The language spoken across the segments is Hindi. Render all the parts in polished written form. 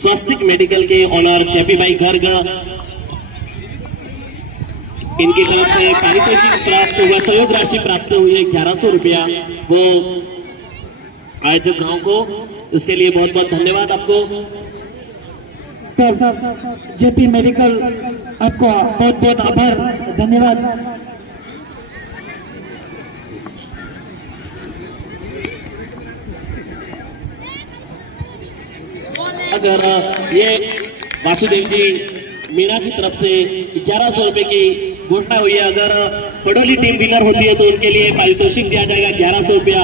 स्वस्तिक मेडिकल के ऑनर जेपी भाई गर्ग, इनकी तरफ से पारितोषिक प्राप्त हुआ, सहयोग राशि प्राप्त हुई है 1100 रुपया वो आयोजक गांव को, उसके लिए बहुत बहुत धन्यवाद आपको। जेपी मेडिकल आपको बहुत बहुत आभार, धन्यवाद। अगर ये वासुदेव जी मीणा की तरफ से 1100 रुपए की घोषणा हुई है, अगर पडोली टीम विनर होती है तो उनके लिए पारितोषिक दिया जाएगा 1100 रुपया।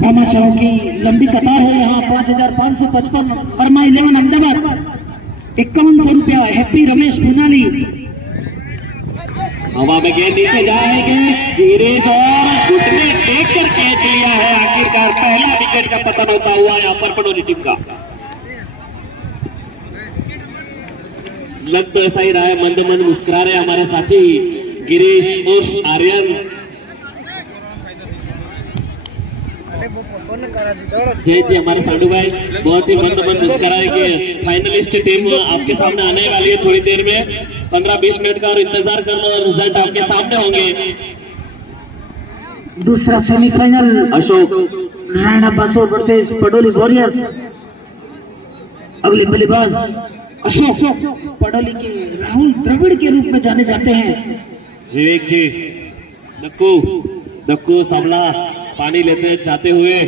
भामाशाहों की लंबी कतार है यहाँ, 5555 और माई 11 अहमदाबाद 5100 रुपया। हैप्पी रमेश पुनाली हवा में गेंद नीचे जाएंगे, गिरीश और घुटने टेक कर कैच लिया है। आखिरकार पहला विकेट का पतन होता हुआ यहाँ पर पडोली टीम का। लग तो ऐसा ही रहा है, मंद मंद मुस्कुरा रहे हमारे साथी गिरीश उर्फ आर्यन। जी जी, हमारे साडू भाई बहुत ही मंद मंद मुस्कुराए कि फाइनलिस्ट टीम आपके सामने आने वाली है थोड़ी देर में, 15-20 मिनट का और इंतजार कर लो और रिजल्ट आपके सामने होंगे। दूसरा semifinal Ashok Rana Basor versus Padoli Warriors. अगले बल्लेबाज अशोक पडोली के राहुल द्रविड़ के रूप में जाने जाते हैं। विवेक जी, दक्कू सामला पानी लेते जाते हुए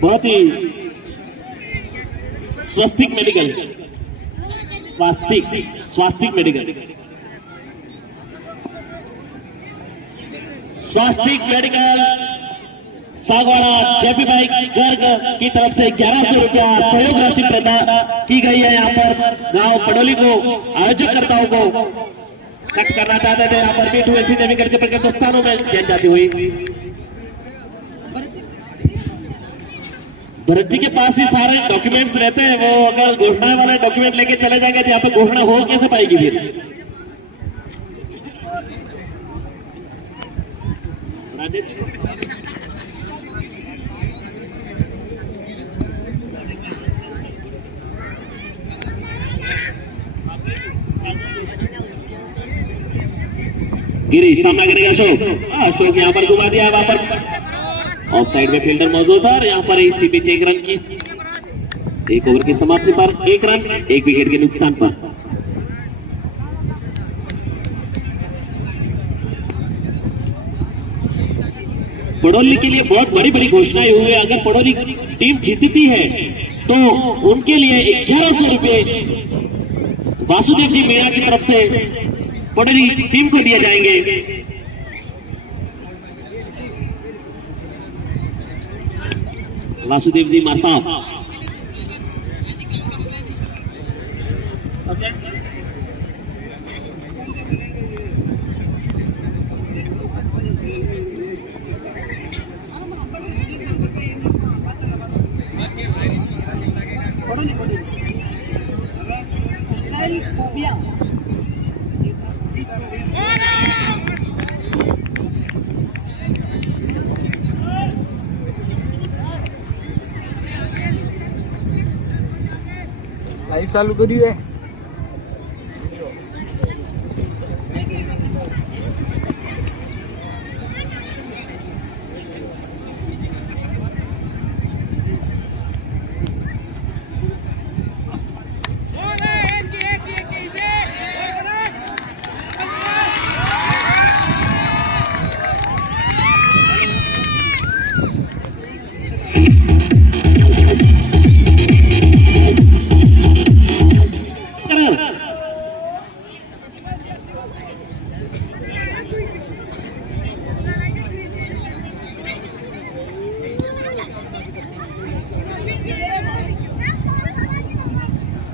बहुत ही स्वस्तिक मेडिकल सागवाड़ा जेपी भाई गर्ग की तरफ से 1100 रुपया सहयोग राशि प्रदान की गई है। यहाँ पर गांव पडोली को आयोजक कर्ताओं को कट करना चाहते थे, यहाँ पर बीट हुए सीधे विकेट के प्रकट स्थानों में गेंद जाती हुई। भरत जी के पास ही सारे डॉक्यूमेंट्स रहते हैं, वो अगर घोषणा वाले डॉक्यूमेंट लेके चले जाएंगे तो यहाँ पे घोषणा हो कैसे पाएगी फिर। गिरीश सामना करेगा अशोक यहाँ पर घुमा दिया, वहां पर ऑफ साइड में फील्डर मौजूद था और यहाँ पर इसी बीच एक रन की, एक ओवर की समाप्ति पर 1 रन 1 विकेट के नुकसान पर। पडोली के लिए बहुत बड़ी बड़ी घोषणाएं हुई है। अगर पडोली टीम जीतती है तो उनके लिए 1100 रुपए वासुदेव जी मीणा की तरफ से पडोली टीम को दिए जाएंगे। वासुदेव जी मारसाफ लाइव चालू करी है।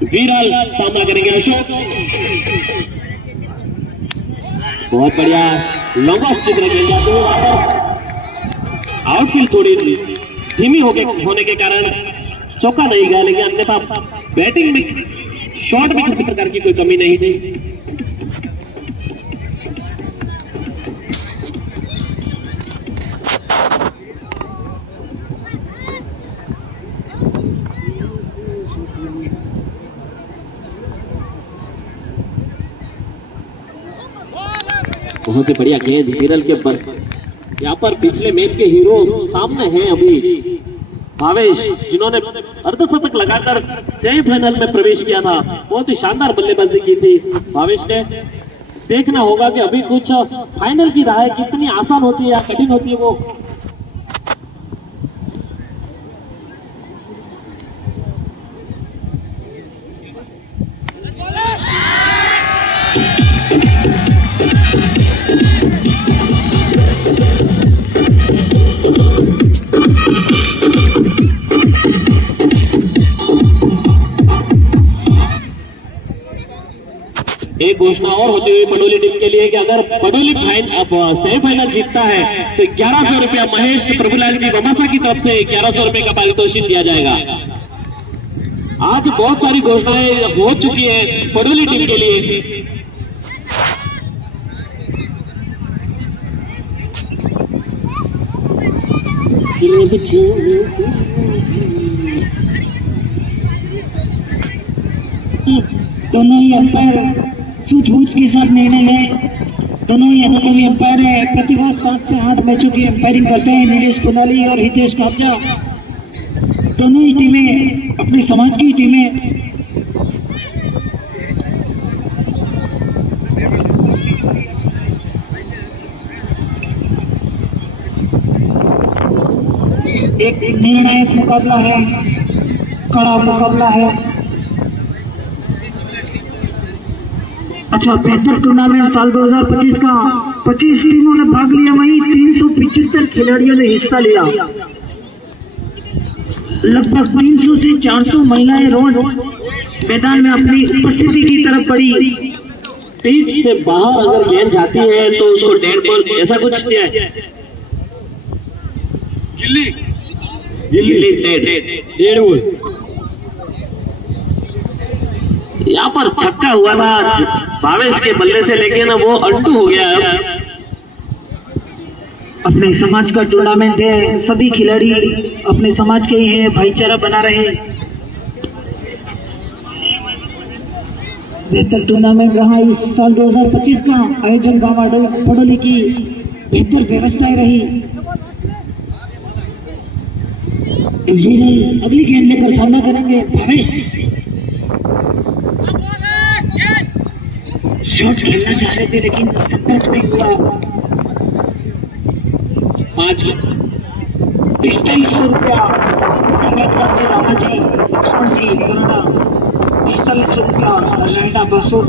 वीरल सामना करेंगे अशोक, बहुत बढ़िया लॉन्ग ऑफ की तरह खेल जाते हैं। आउटफील्ड थोड़ी धीमी होने के कारण चौका नहीं गया, लेकिन अन्यथा बैटिंग में शॉट में किसी प्रकार की कोई कमी नहीं थी। बहुत ही बढ़िया गेंद हिरल के यहाँ पर पिछले मैच के हीरो सामने हैं अभी भावेश, जिन्होंने अर्धशतक लगाकर सेमीफाइनल में प्रवेश किया था। बहुत ही शानदार बल्लेबाजी की थी भावेश ने। देखना होगा कि अभी कुछ फाइनल की राह कितनी आसान होती है या कठिन होती है वो। एक घोषणा और होती हुई पडोली टीम के लिए कि अगर पडोली सेमीफाइनल जीतता है तो 1100 रुपया महेश प्रभुलाल जी बमासा की तरफ से 1100 रुपए का पारितोषिक दिया जाएगा। आज बहुत सारी घोषणाएं हो चुकी है पडोली टीम के लिए। दोनों ही अंपायर सूझबूझ के साथ निर्णय लें। दोनों ही अनुभवी अंपायर है, प्रतिभा 7 से 8 मैचों की अंपायरिंग करते हैं। नीलेश पुनाली और हितेश काबजा, दोनों ही टीमें अपने समाज की टीमें। एक निर्णायक मुकाबला है, कड़ा मुकाबला है। अच्छा, बेहतर टूर्नामेंट साल 2025 का 25 टीमों ने भाग लिया, वहीं 375 खिलाड़ियों ने हिस्सा लिया। लगभग 300 से 400 महिलाएं रोज मैदान में अपनी उपस्थिति की तरफ बढ़ी। पिच से बाहर अगर गेंद जाती है तो उसको डेड बॉल ऐसा कुछ दिया है। गिल्ली डेड बॉल। यहाँ पर छक्का हुआ था भावेश के बल्ले से, लेकिन वो अंटू हो गया है। अपने समाज का टूर्नामेंट है, सभी खिलाड़ी अपने समाज के ही हैं, भाईचारा बना रहे। बेहतर टूर्नामेंट रहा इस साल 2025 का आयोजन। गांव पडोली की बेहतर व्यवस्थाएं रही। अगली गेंद लेकर सामना करेंगे भावेश। शॉट खेलना चाह रहे थे लेकिन संपर्क नहीं हुआ। 4500 रुपया राणा जी, लक्ष्मण जी कनाडा। 4500 रुपया रैंडा बासुर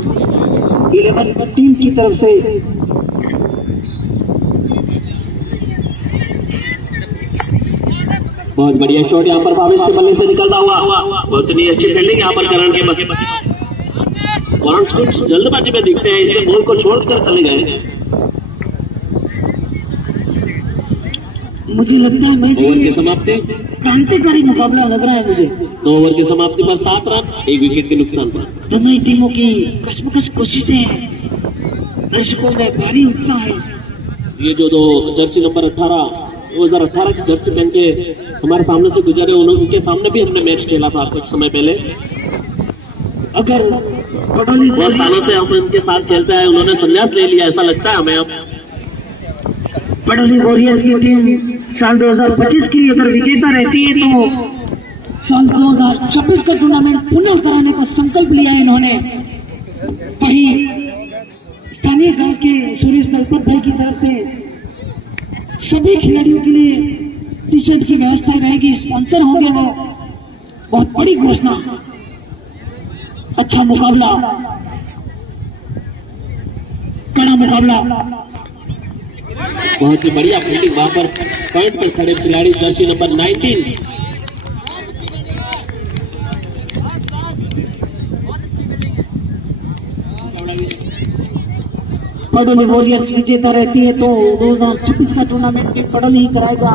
11 टीम की तरफ से। बहुत बढ़िया शॉट यहाँ पर भावेश के बल्ले से निकलता हुआ। बहुत ही अच्छी फील्डिंग यहाँ पर करण के कुछ जल्दबाजी में दिखते हैं, इसलिए बॉल को छोड़कर चले गए। मुझे लगता है ओवर की समाप्ति क्रांतिकारी मुकाबला लग रहा है मुझे। 2 ओवर की समाप्ति पर 7 रन 1 विकेट के नुकसान पर। दोनों ही टीमों की कशमकश कोशिशें हैं, दर्शकों में भारी उत्साह है। ये जो 2 जर्सी नंबर 2018 की जर्सी पहन के हमारे सामने से गुजरे, उनके सामने भी हमने मैच खेला था कुछ समय पहले। अगर बहुत सालों से हम उनके साथ खेलते हैं, उन्होंने संन्यास ले लिया ऐसा लगता है हमें अब। पडोली वॉरियर्स की टीम साल 2025 की अगर विजेता रहती है तो साल 2026 का टूर्नामेंट पुनः कराने का संकल्प लिया है इन्होंने। वहीं स्थानीय गांव के सुरेश दलपत भाई की तरफ से सभी खिलाड़ियों के लिए टी शर्ट की व्यवस्था रहेगी, स्पॉन्सर होंगे वो। बहुत बड़ी घोषणा। अच्छा मुकाबला, कड़ा मुकाबला। बहुत ही बढ़िया फील्डिंग वहां पर पॉइंट पर खड़े खिलाड़ी जर्सी नंबर 19। पडोली वॉरियर्स विजेता रहती है तो 2026 का टूर्नामेंट भी पडोली ही कराएगा।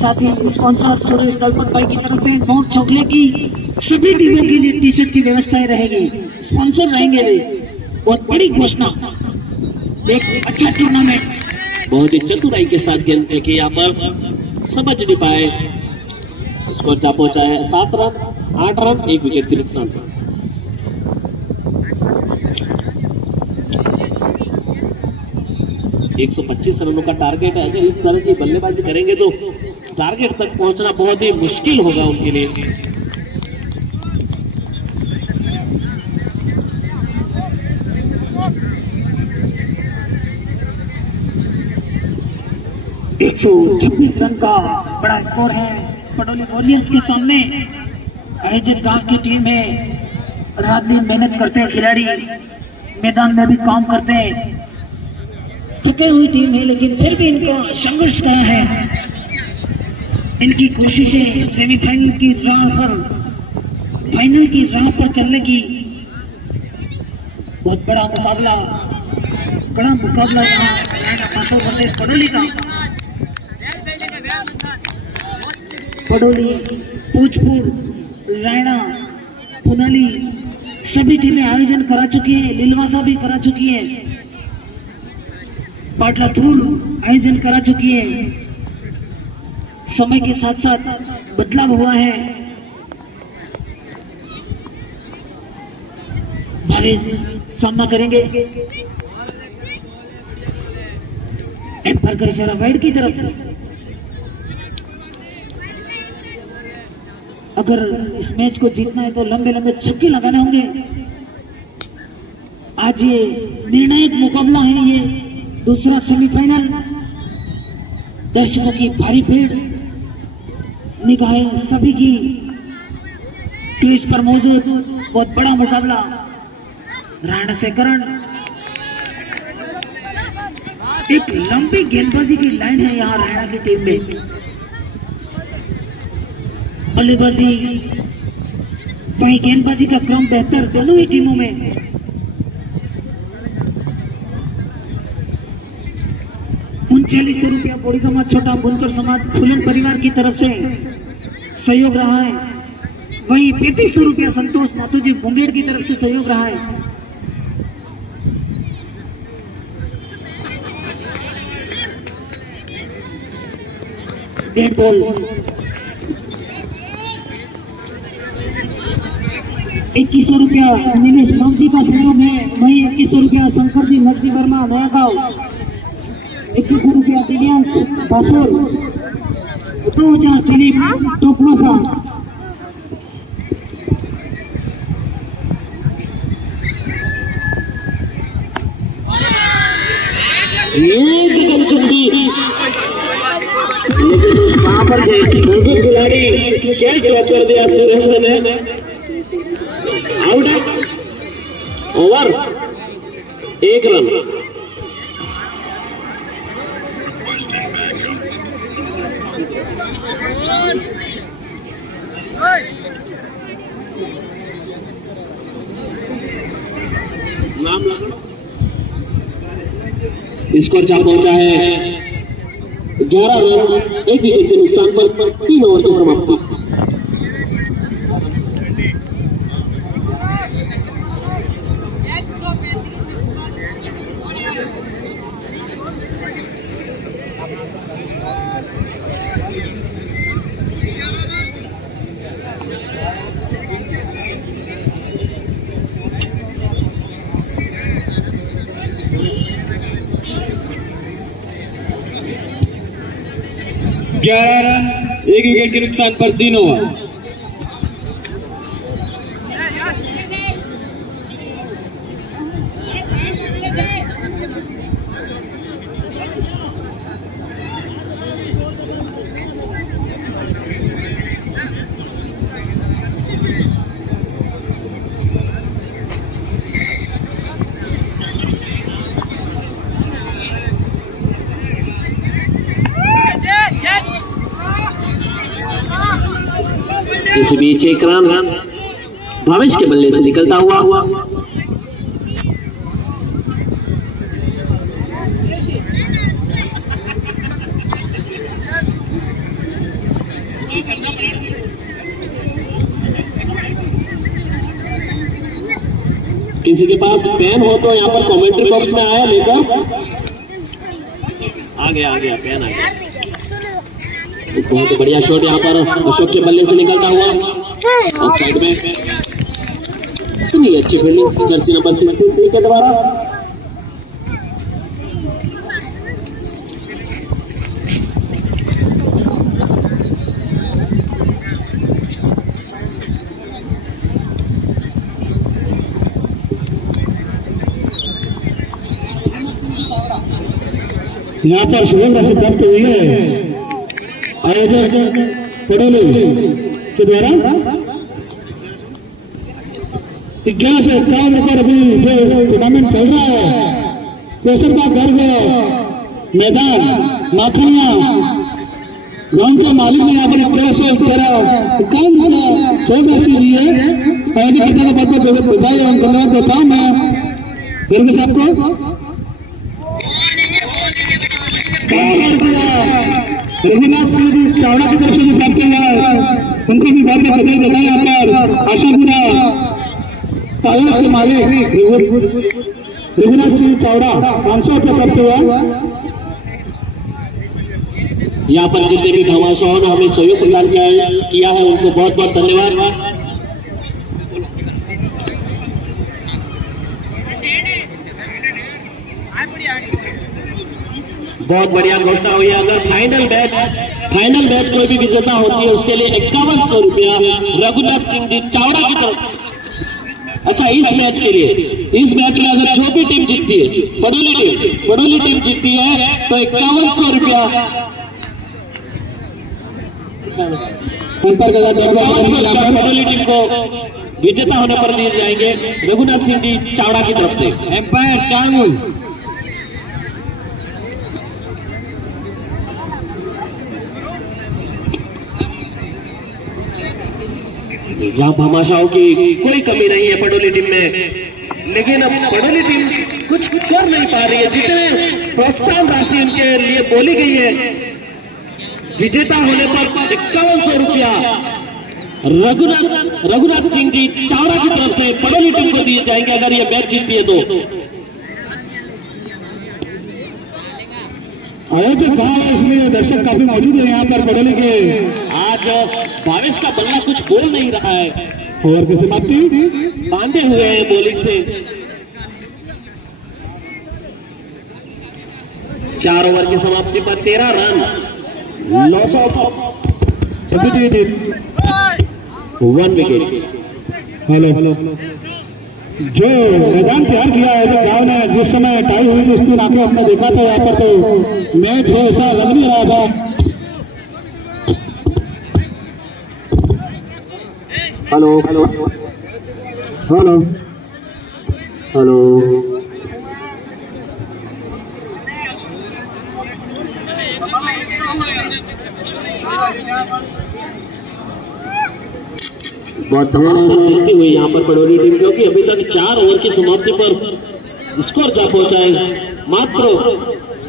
साथ ही स्पॉन्सर सुरेश दलपत भाई की तरफ से बहुत चौकले की सभी टीमों के लिए टी शर्ट की व्यवस्थाएं रहेगी, स्पॉन्सर रहेंगे भी। बहुत बड़ी घोषणा, एक अच्छा टूर्नामेंट। बहुत ही चतुराई के साथ गेंद फेंकी, यहाँ पर समझ नहीं पाए, स्कोर जा पहुंचा है 7 रन 8 रन 1 विकेट के नुकसान पर। 125 रनों का टारगेट है। अगर इस तरह की बल्लेबाजी करेंगे तो टारगेट तक पहुंचना बहुत ही मुश्किल होगा उनके लिए। एक 126 रन का बड़ा स्कोर है पटोली वॉरियर्स के सामने। आयोजक गांव की टीम है, रात दिन मेहनत करते हैं खिलाड़ी, मैदान में भी काम करते हैं, थके हुई टीम है, लेकिन फिर भी इनका संघर्ष रहा है। इनकी कोशिशें सेमीफाइनल की राह पर, फाइनल की राह पर चलने की। बहुत बड़ा मुकाबला यहाँ पटोली का। पटोली, पूजपुर, रायना, पुनाली सभी टीमें आयोजन करा चुकी है। लिलवासा भी करा चुकी है, पाटलाथूर आयोजन करा चुकी है। समय के साथ साथ बदलाव हुआ है। भावेश सामना करेंगे, एम्पायर का इशारा वाइड की तरफ। अगर इस मैच को जीतना है तो लंबे लंबे छक्के लगाने होंगे। आज ये निर्णायक मुकाबला है, ये दूसरा सेमीफाइनल। दर्शकों की भारी भीड़, निगाहें सभी की क्रीज पर मौजूद। बहुत बड़ा मुकाबला। राणा से करण, एक लंबी गेंदबाजी की लाइन है यहाँ राणा की टीम में। बल्लेबाजी वही गेंदबाजी का क्रम बेहतर दोनों ही टीमों में। 3900 रुपया बोड़ीगामा छोटा बुनकर समाज फुलन परिवार की तरफ से सहयोग रहा है। वहीं 3500 रुपया संतोष माथुजी मुंगेर की तरफ से सहयोग रहा है। डेड बॉल 2100 रुपया नीलेश मौजी का सहयोग है। वही 2100 रुपया शंकर जी लक्जी वर्मा नया गांव, 2100 रुपया दिव्यांश बासोर, 2000 दिलीप टोकमासा। ये बिगल चुंडी, लेकिन वहां पर मौजूद खिलाड़ी शेर ड्रॉप कर दिया सुरेंद्र ने। आउट है, ओवर 1 रन। स्कोर जा पहुंचा है 11 रन 1 विकेट के नुकसान पर 3 ओवर की समाप्ति। ग्यारह रन 1 विकेट के नुकसान पर 3 ओवर। इस बीच एक रन भावेश के बल्ले से निकलता हुआ किसी के पास पेन हो तो यहाँ पर कमेंट्री बॉक्स में आया लेकर। आ गया पेन आ गया। बहुत बढ़िया शॉट यहाँ पर अशोक के बल्ले से निकलता हुआ ऑफ साइड में। इतनी अच्छी फील्डिंग जर्सी नंबर 63 के द्वारा। यहाँ पर शुभ राशि प्राप्त हुई है आयोजक पडोले के द्वारा 11 से 51 रुपये अभी जो टूर्नामेंट चल रहा है केसर का गर्व मैदान माखनिया गांव के मालिक ने यहाँ पर 11 से 51 शुभ राशि दी है। आयोजक करने के बाद में बधाई एवं धन्यवाद देता हूँ मैं गर्ग साहब को। रघुनाथ सिंह जी चावड़ा की तरफ से जो प्राप्त हुआ उनको भी बहुत बहुत बधाई देता है। यहाँ पर आशापुरा तालाब के मालिक रघुनाथ सिंह चावड़ा 500 रुपये प्राप्त हुआ। यहाँ पर जितने भी घमासान ने हमें सहयोग प्रदान किया है उनको बहुत बहुत धन्यवाद। बहुत बढ़िया घोषणा हुई है। अगर फाइनल मैच कोई भी विजेता होती है उसके लिए 5100 रुपया रघुनाथ सिंह जी चावड़ा की तरफ। अच्छा, इस मैच के लिए, इस मैच में अगर जो भी टीम जीतती है, पडोली टीम जीतती है तो 5100 रुपया पडोली टीम को विजेता होने पर दिए जाएंगे रघुनाथ सिंह जी चावड़ा की तरफ से। एम्पायर चारमूल यहाँ भामाशाहों की कोई कमी नहीं है पडोली टीम में, लेकिन अब पडोली टीम कुछ कर नहीं पा रही है। जितने प्रोत्साहन राशि उनके लिए बोली गई है, विजेता होने पर 5100 रुपया रघुनाथ सिंह जी चावड़ा की तरफ से पडोली टीम को दिए जाएंगे अगर ये मैच जीतती है तो। आयोजक कहाँ है इसलिए दर्शक काफी मौजूद है यहाँ पर पडोली के। आज भावेश का बल्ला कुछ बोल नहीं रहा है और की समाप्ति बांधे हुए हैं बॉलिंग से। 4 ओवर की समाप्ति पर 13 run, loss of 1 wicket. Hello जो मैदान तैयार किया है जो गांव ने जिस समय टाई हुई थी उस दिन आके हमने देखा था यहाँ पर तो मैच हो ऐसा लग नहीं रहा था। हेलो हेलो हेलो हेलो बहुत जीतती हुई यहाँ पर पडोली टीम, क्योंकि अभी तक 4 ओवर की समाप्ति पर स्कोर जा पहुंचा है मात्र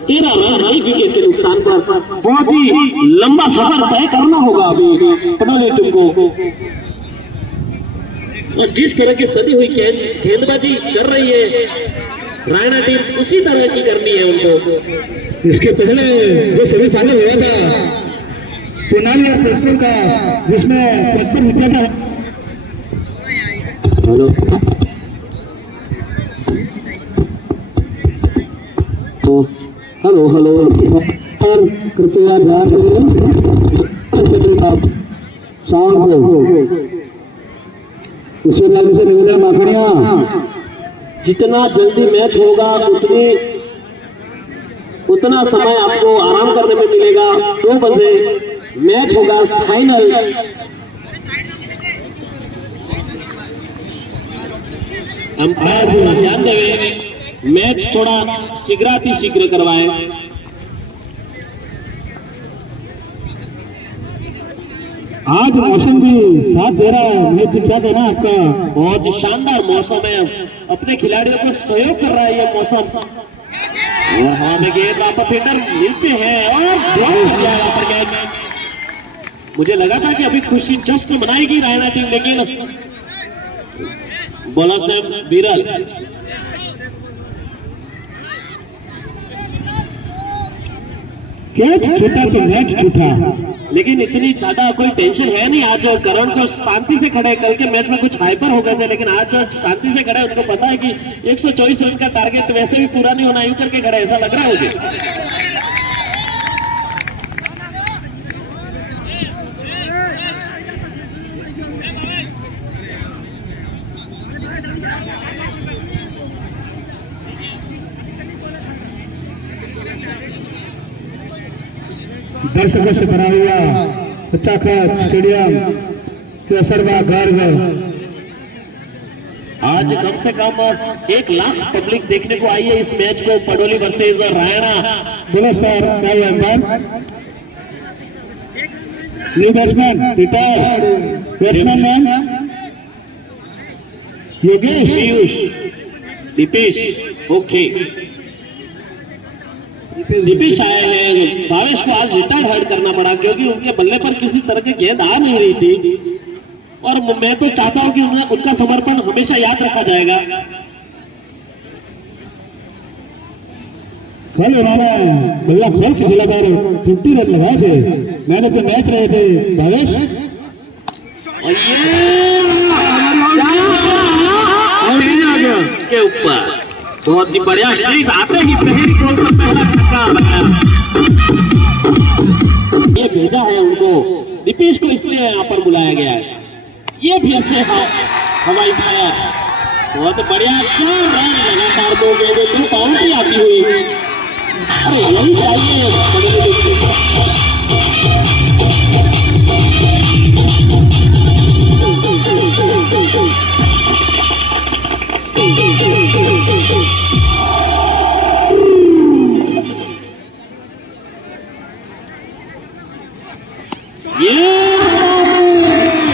13 रन, 1 विकेट के नुकसान पर। बहुत ही लंबा सफर तय करना होगा अभी पडोली टीम को, और जिस तरह की सदी हुई गेंदबाजी कर रही है रायना टीम उसी तरह की करनी है उनको। इसके पहले जो सेमीफाइनल हुआ था पुनाली और तेजपुर का जिसमें 55 विकेट है। हेलो हेलो हेलो और कृपया ध्यान साउंड को ईश्वर लाल से निवेदन माखनिया जितना जल्दी मैच होगा उतना समय आपको आराम करने में मिलेगा। 2 बजे मैच होगा फाइनल। अंपायर थोड़ा ध्यान देवे, मैच थोड़ा शीघ्र करवाएं। आज मौसम भी साथ दे रहा है, मैच क्या देना आपका। बहुत ही शानदार मौसम है, अपने खिलाड़ियों को सहयोग कर रहा है ये मौसम। और हाँ देखिए वापस फील्डर नीचे है और ड्रॉप हो गया यहाँ पर कैच। मुझे लगा था कि अभी खुशी जश्न मनाएगी रायना टीम, लेकिन बोनस टाइम विरल। कैच छूटा तो मैच छूटा, लेकिन इतनी ज्यादा कोई टेंशन है नहीं। आज करण को शांति से खड़े करके मैच में कुछ हाइपर हो गए थे, लेकिन आज जो शांति से खड़े उनको पता है कि 124 रन का टारगेट वैसे भी पूरा नहीं होना, यूं करके खड़े ऐसा लग रहा है मुझे। दर्शकों से भरा हुआ उत्तराखंड स्टेडियम के असरवा गर्व। आज कम से कम 1 लाख पब्लिक देखने को आई है इस मैच को, पडोली वर्सेज रायना। बोलो सर, क्या हुआ अंदर? New batsman retire batsman name Yogesh Piyush Dipesh, okay Dipesh आए हैं। भावेश को आज रिटायर्ड हर्ड करना पड़ा क्योंकि उनके बल्ले पर किसी तरह की गेंद आ नहीं रही थी, और मैं तो चाहता हूं कि उन्हें उनका समर्पण हमेशा याद रखा जाएगा। कल उन्होंने बल्ला खोल के खेला था, 50 रन लगाए थे, मैंने तो मैच रहे थे भावेश। और ये आ गया के ऊपर, बहुत ही बढ़िया शरीफ आते ही पहली बॉल पर पहला छक्का लगाया। ये भेजा है उनको, दीपेश को इसलिए यहाँ पर बुलाया गया है। ये फिर से हवाई फायर, बहुत बढ़िया, 4 रन लगातार, 2 गेंदें 2 बाउंड्री आती हुई। अरे यही चाहिए।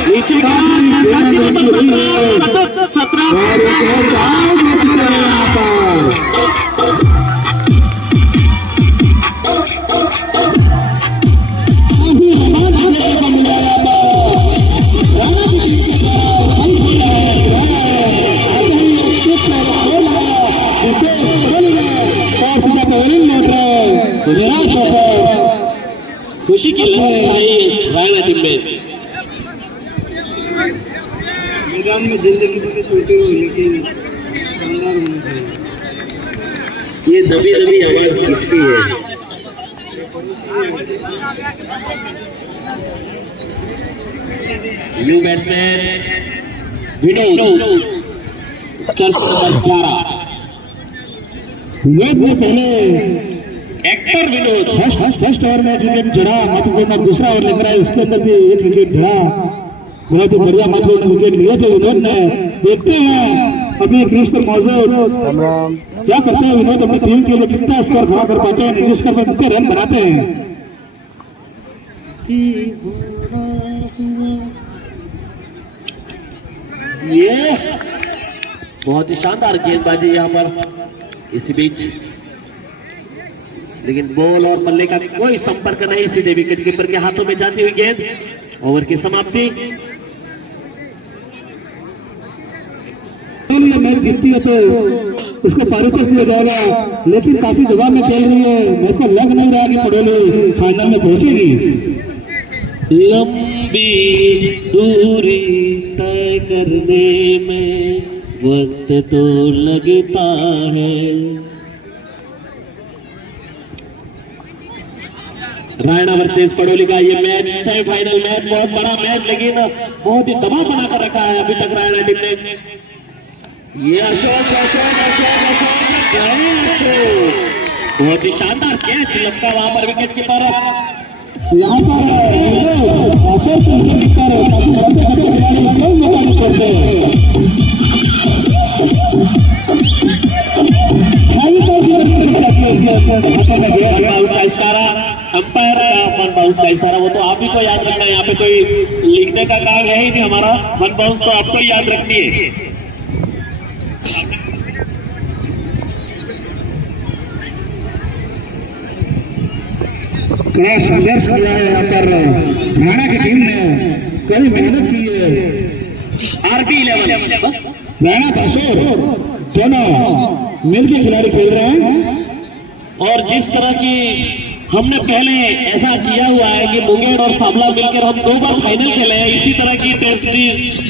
नीचे खुशी की लहर रायना टीम में। मैदान में जिंदगी बड़ी छोटी हो, लेकिन शानदार होनी चाहिए। ये दबी दबी आवाज किसकी है? New batsman Vinod, church number 11। Vinod ने पहले एक्टर विनोद फर्स्ट ओवर में विकेट जड़ा, मतलब दूसरा ओवर लेकर आए, उसके अंदर भी 1 विकेट जड़ा। बहुत ही बढ़िया मतलब विकेट लिए थे विनोद ने। देखते हैं अपने क्रीज पर मौजूद क्या करते हैं विनोद अपनी टीम के लिए, कितना स्कोर खड़ा कर पाते हैं, निजी स्कोर पर कितने रन बनाते हैं। ये बहुत ही शानदार गेंदबाजी यहाँ पर इसी बीच, लेकिन बॉल और बल्ले का कोई संपर्क नहीं, सीधे विकेट कीपर के हाथों में जाती हुई गेंद। ओवर की समाप्ति। मैच जीतती है तो उसको पारितोषिक दिया जाएगा, लेकिन काफी दबाव में खेल रही है, मेरे को लग नहीं रहा कि पडोली फाइनल में पहुंचेगी। लंबी दूरी तय करने में वक्त तो लगता है। रायना वर्सेस पडोली का ये मैच सेमीफाइनल मैच, बहुत बड़ा मैच, लेकिन बहुत ही दबाव बनाकर रखा है अभी तक रायना टीम ने। ये अशोक बहुत ही शानदार कैच लगता वहां पर विकेट कीपर। यहाँ पर अशोक विकेट कीपर काफी बड़े खिलाड़ी कोई मौका नहीं छोड़ते। अंपायर का 1 बाउंस का इशारा, वो तो आप ही को याद रखना है, यहाँ पे कोई लिखने का काम है ही नहीं हमारा। 1 बाउंस तो आपको ही याद रखनी है। बड़ा संघर्ष किया है यहाँ पर राणा की टीम ने, कड़ी मेहनत की है। RB11 राणा काशोर दोनों मिलकर खिलाड़ी खेल रहे हैं, और जिस तरह की हमने पहले ऐसा किया हुआ है कि मुंगेर और सामला मिलकर हम 2 बार फाइनल खेले हैं, इसी तरह की टेस्ट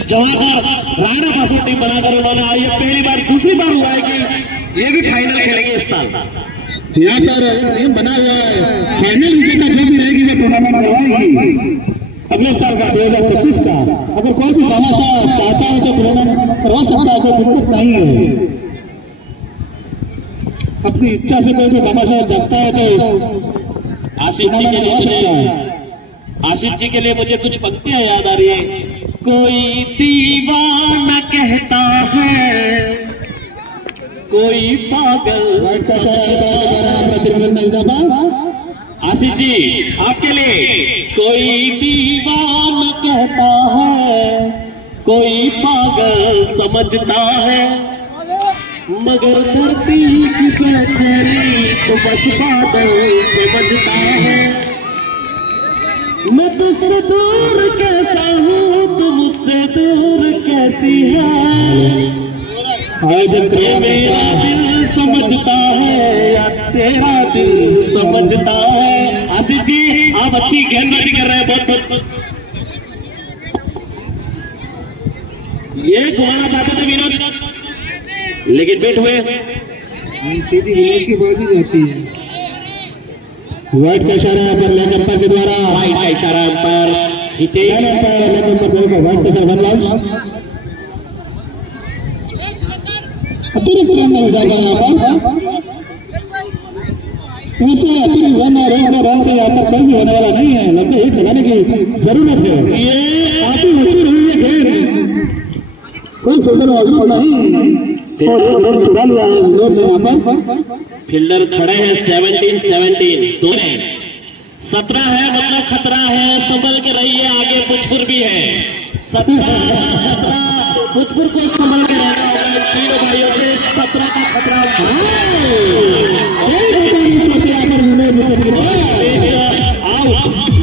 जमाकर राणा काशोर टीम बनाकर उन्होंने आज पहली बार, दूसरी बार हुआ है कि ये भी फाइनल खेलेंगे इस साल। यहाँ पर एक टीम बना हुआ है, फाइनल विजेता जो भी रहेगी वो टूर्नामेंट करवाएगी अगले साल का 2026 का। अगर कोई भी समाचार चाहता है तो टूर्नामेंट करवा सकता है, कोई दिक्कत नहीं है। अपनी इच्छा से कोई भी समाचार देखता है तो आशिफ जी के लिए, आशिफ जी के लिए मुझे कुछ पंक्तियां याद आ रही है। कोई दीवाना कहता है, कोई पागल। आशिफ जी आपके लिए, कोई दीवाना कहता है, कोई पागल समझता है, मगर धरती की बेचैनी तो बस बादल समझता है। मैं तुझसे दूर कैसा हूँ, तुम मुझसे दूर कैसी है, ये मेरा दिल समझता है या तेरा दिल समझता है। आशिफ जी आप अच्छी गेंदबाजी कर रहे हैं, बहुत बहुत। ये घुमाना चाहते थे विनोद, लेकिन बेट हुए। सीधी विनोद की बात ही जाती है। वाइट का इशारा है पर लेग अंपायर के द्वारा, वाइट का इशारा umpire Hitesh, umpire leg umpire का वाइट का वन आउट। अतिरिक्त रन नहीं जाएगा यहाँ पर, ऐसे अतिरिक्त रन और रन से यहाँ पर कहीं भी होने वाला नहीं है। लंबे हिट लगाने की जरूरत है। ये काफी अच्छी रही है गेंद, कोई फील्डर मौजूद नहीं और एक रन चुरा लिया है विनोद ने यहाँ पर। फील्डर खड़े हैं 17 दो हैं, 17 है मतलब खतरा है, संभल के रहिए, आगे भोजपुर भी है। 17 खतरा, भोजपुर को संभल के रहना होगा तीनों भाइयों से। 17 का खतरा, आउट।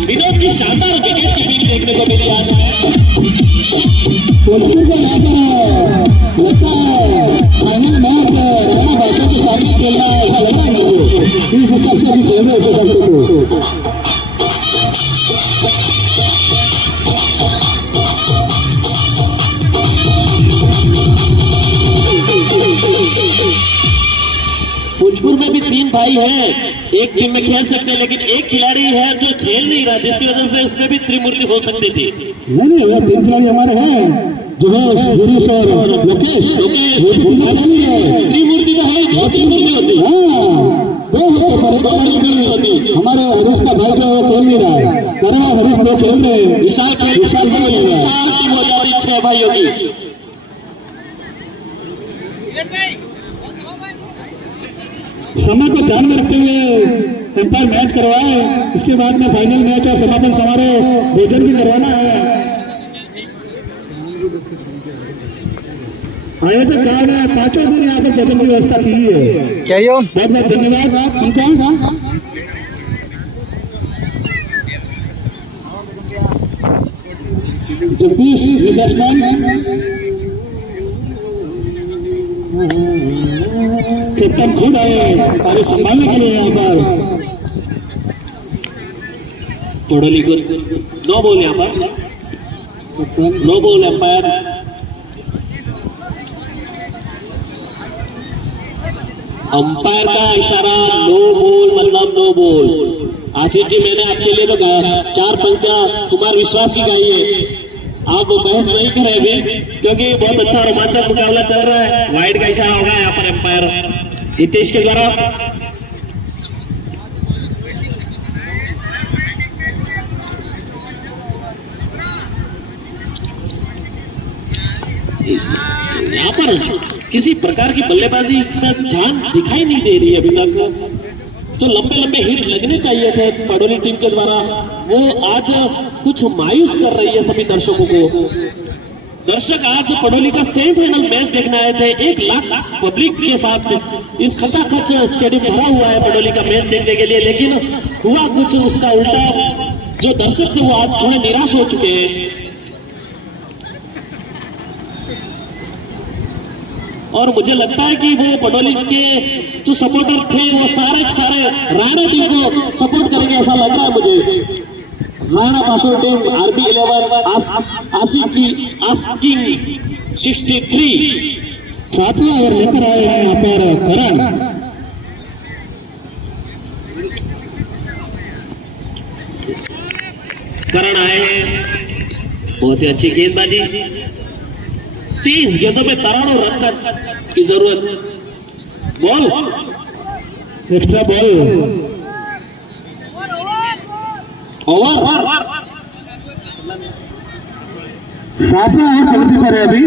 विनोद की शानदार विकेट कीपिंग देखने को मिली आज। भोजपुर को यहाँ पर लगता है फाइनल मैच राणा भाषा के सामने खेलना ऐसा लग रहा है मुझे, इस हिसाब से अभी खेल रहे थे। भोजपुर में भी 3 भाई हैं, एक टीम में खेल सकते हैं, लेकिन एक खिलाड़ी है जो खेल नहीं रहा, जिसकी वजह से उसमें भी त्रिमूर्ति हो सकती थी। नहीं ये 3 खिलाड़ी हमारे हैं, जो है गिरीश और लोकेश। त्रिमूर्ति तो है, 2 त्रिमूर्ति होती है। दो होते पर एक खिलाड़ी भी होती। हमारे हरीश का भाई जो खेल नहीं रहा है, करण और हरीश दो खेल रहे हैं। विशाल टीम हो जाती 6 भाइयों की। समय को ध्यान में रखते हुए अंपायर मैच करवाए, इसके बाद में फाइनल मैच और समापन समारोह भोजन भी करवाना है। आयोजक गाँव ने 5 दिन यहाँ पर भोजन की व्यवस्था की है। बहुत बहुत धन्यवाद उनका। जगदीश रिफ्रेशमेंट कैप्टन खुद आए कार्य संभालने के लिए यहाँ पर। पढ़ोली को नो बॉल, यहाँ पर नो बॉल। अंपायर का इशारा नो बॉल मतलब नो बॉल। आशीष जी मैंने आपके लिए तो 4 पंक्तियां कुमार विश्वास की गाई है, आप वो बहस नहीं करें अभी, क्योंकि बहुत अच्छा रोमांचक मुकाबला चल रहा है। वाइड का इशारा होगा यहाँ पर अंपायर हितेश के द्वारा। यहाँ पर किसी प्रकार की बल्लेबाजी का जान दिखाई नहीं दे रही है अभी तक। जो लंबे लंबे हिट लगने चाहिए थे पड़ोली टीम के द्वारा, वो आज कुछ मायूस कर रही है सभी दर्शकों को। दर्शक आज पड़ोली का सेमीफाइनल मैच देखने आए थे, 1 लाख पब्लिक के साथ इस खचाखच स्टेडियम भरा हुआ है पड़ोली का मैच देखने के लिए, लेकिन हुआ कुछ उसका उल्टा। जो दर्शक थे वो आज थोड़े निराश हो चुके हैं और मुझे लगता है कि वो पड़ोली के जो सपोर्टर थे वो सारे राणा टीम को सपोर्ट करेंगे, ऐसा लग रहा है मुझे। राणा पासो टीम RB11 आशिफ जी आस्किंग 63 साथियों अगर लेकर आए हैं यहाँ पर करण आए हैं, बहुत ही अच्छी गेंदबाजी। 30 गेंदों में तराड़ों रन की जरूरत। बॉल एक्स्ट्रा बॉल ओवर 7वां ओवर प्रगति पर है अभी।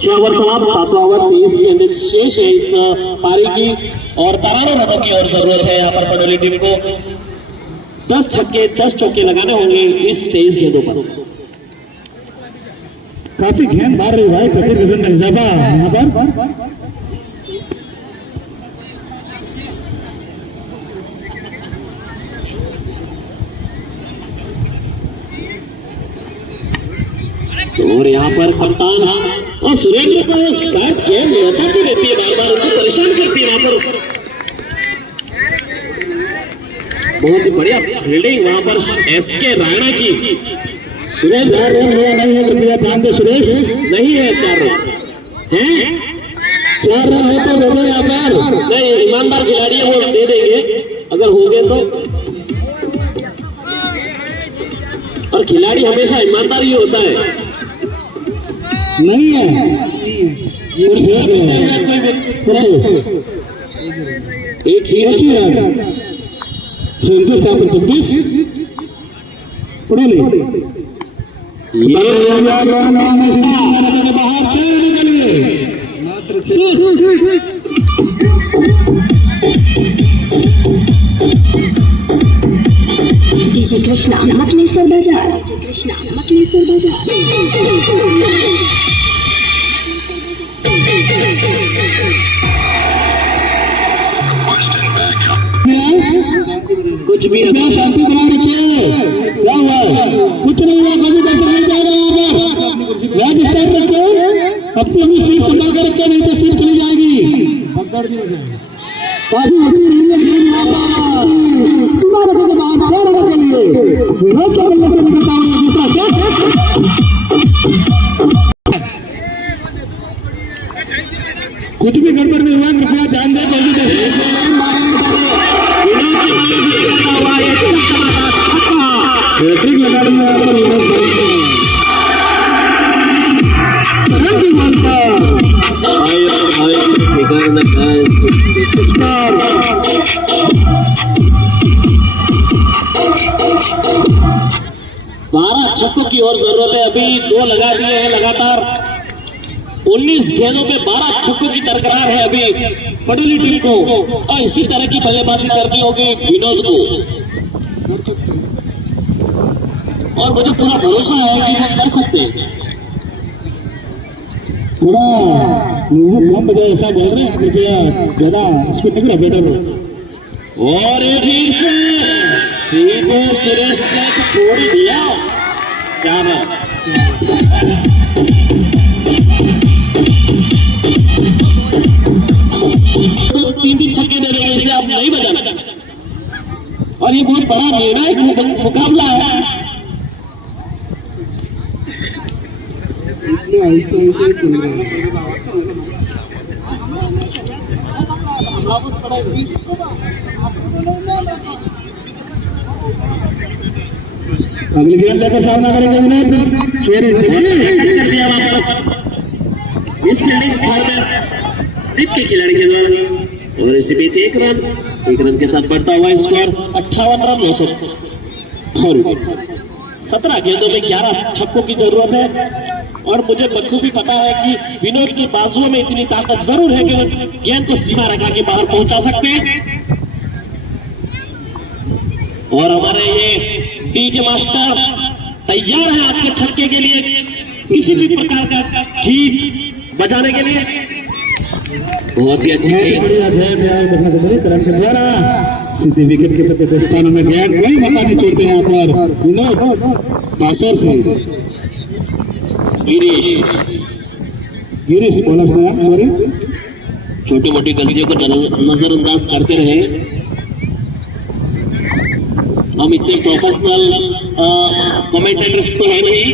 6 ओवर समाप्त, 7वां ओवर 23 गेंदें शेष है इस पारी की और 93 रनों की और जरूरत है यहाँ पर पडोली टीम को। 10 छक्के 10 चौके लगाने होंगे इस 23 गेंदों पर। काफी गेंद मार रही भाई कबीर गजन का हिसाबा यहाँ पर। और यहाँ पर कप्तान और सुरेंद्र को शायद गेंद लौटाती रहती है, बार बार उनको परेशान करती है। वहां पर बहुत ही बढ़िया फील्डिंग वहां पर एसके राणा की। सुरेश 4 रन हुआ नहीं है, कृपया ध्यान दे सुरेश। नहीं है 4 रन है, 4 रन है तो दे दो यहाँ पर। नहीं ईमानदार खिलाड़ी है वो दे देंगे अगर हो गए तो। और खिलाड़ी हमेशा ईमानदार ही होता है। नहीं है एक ही रन 26 पड़ोली बाहर निकल गए। डीजे कृष्णा मकलेश्वर बाजार, कृष्णा मकलेश्वर बाजार। कुछ भी शांति बना रखिए। क्या हुआ? कुछ नहीं हुआ, कभी दर्शक नहीं जा रहे वहां पर। व्याज स्टार्ट रखिए, अब तो हमें सीट संभाल कर रखिए, नहीं तो सीट चली जाएगी। काफी ऊंची रही है गेंद यहाँ पर। सीमा रखो के बाद 6 रनों के लिए विनोद के बल्ले से निकलता हुआ दूसरा कैच। कुछ भी गड़बड़ नहीं हुआ, कृपया ध्यान दें। हैट्रिक लगा रही है यहाँ पर विनोद बारह छक्कों की और जरूरत है। अभी 2 लगा दिए हैं लगातार। 19 गेंदों पे 12 छक्कों की दरकरार है अभी पडोली टीम को और इसी तरह की बल्लेबाजी करनी होगी विनोद को। और मुझे पूरा भरोसा है कि वो कर सकते हैं। थोड़ा म्यूजिक कम बजाए ऐसा बोल रहे हैं, कृपया ज्यादा स्पीड नहीं रहा बेटर। और एक ही से सीधे सुरेश ने छोड़ दिया 4 रन। तो 3 छक्के दे देंगे इसे, आप नहीं बजाना। और ये बहुत बड़ा निर्णायक मुकाबला है। इसलिए ऐसे ऐसे चल रहे हैं। अगली गेंद लेकर सामना करेंगे विनोद। कर दिया वहां पर इस फील्डिंग में स्लिप के खिलाड़ी के द्वारा। और इसी बीच 1 रन के साथ बढ़ता हुआ स्कोर 58 रन 900। 17 गेंदों में 11 छक्कों की जरूरत है। और मुझे बखूबी पता है कि विनोद की बाजुओं में इतनी ताकत जरूर है कि वो गेंद को सीमा रेखा के बाहर पहुंचा सकते हैं। और हमारे ये डीजे मास्टर तैयार है आपके छक्के के लिए, किसी भी प्रकार का गीत बजाने के लिए। बहुत ही अच्छी करण के द्वारा सीधे विकेट के प्रति स्थानों में गेंद कोई मौका नहीं छोड़ते यहाँ पर विनोद पासर से। गिरीश बोनस हमारे छोटी मोटी गलतियों को नजरअंदाज करते रहे। हम इतने प्रोफेशनल कमेंटेटर्स तो है नहीं,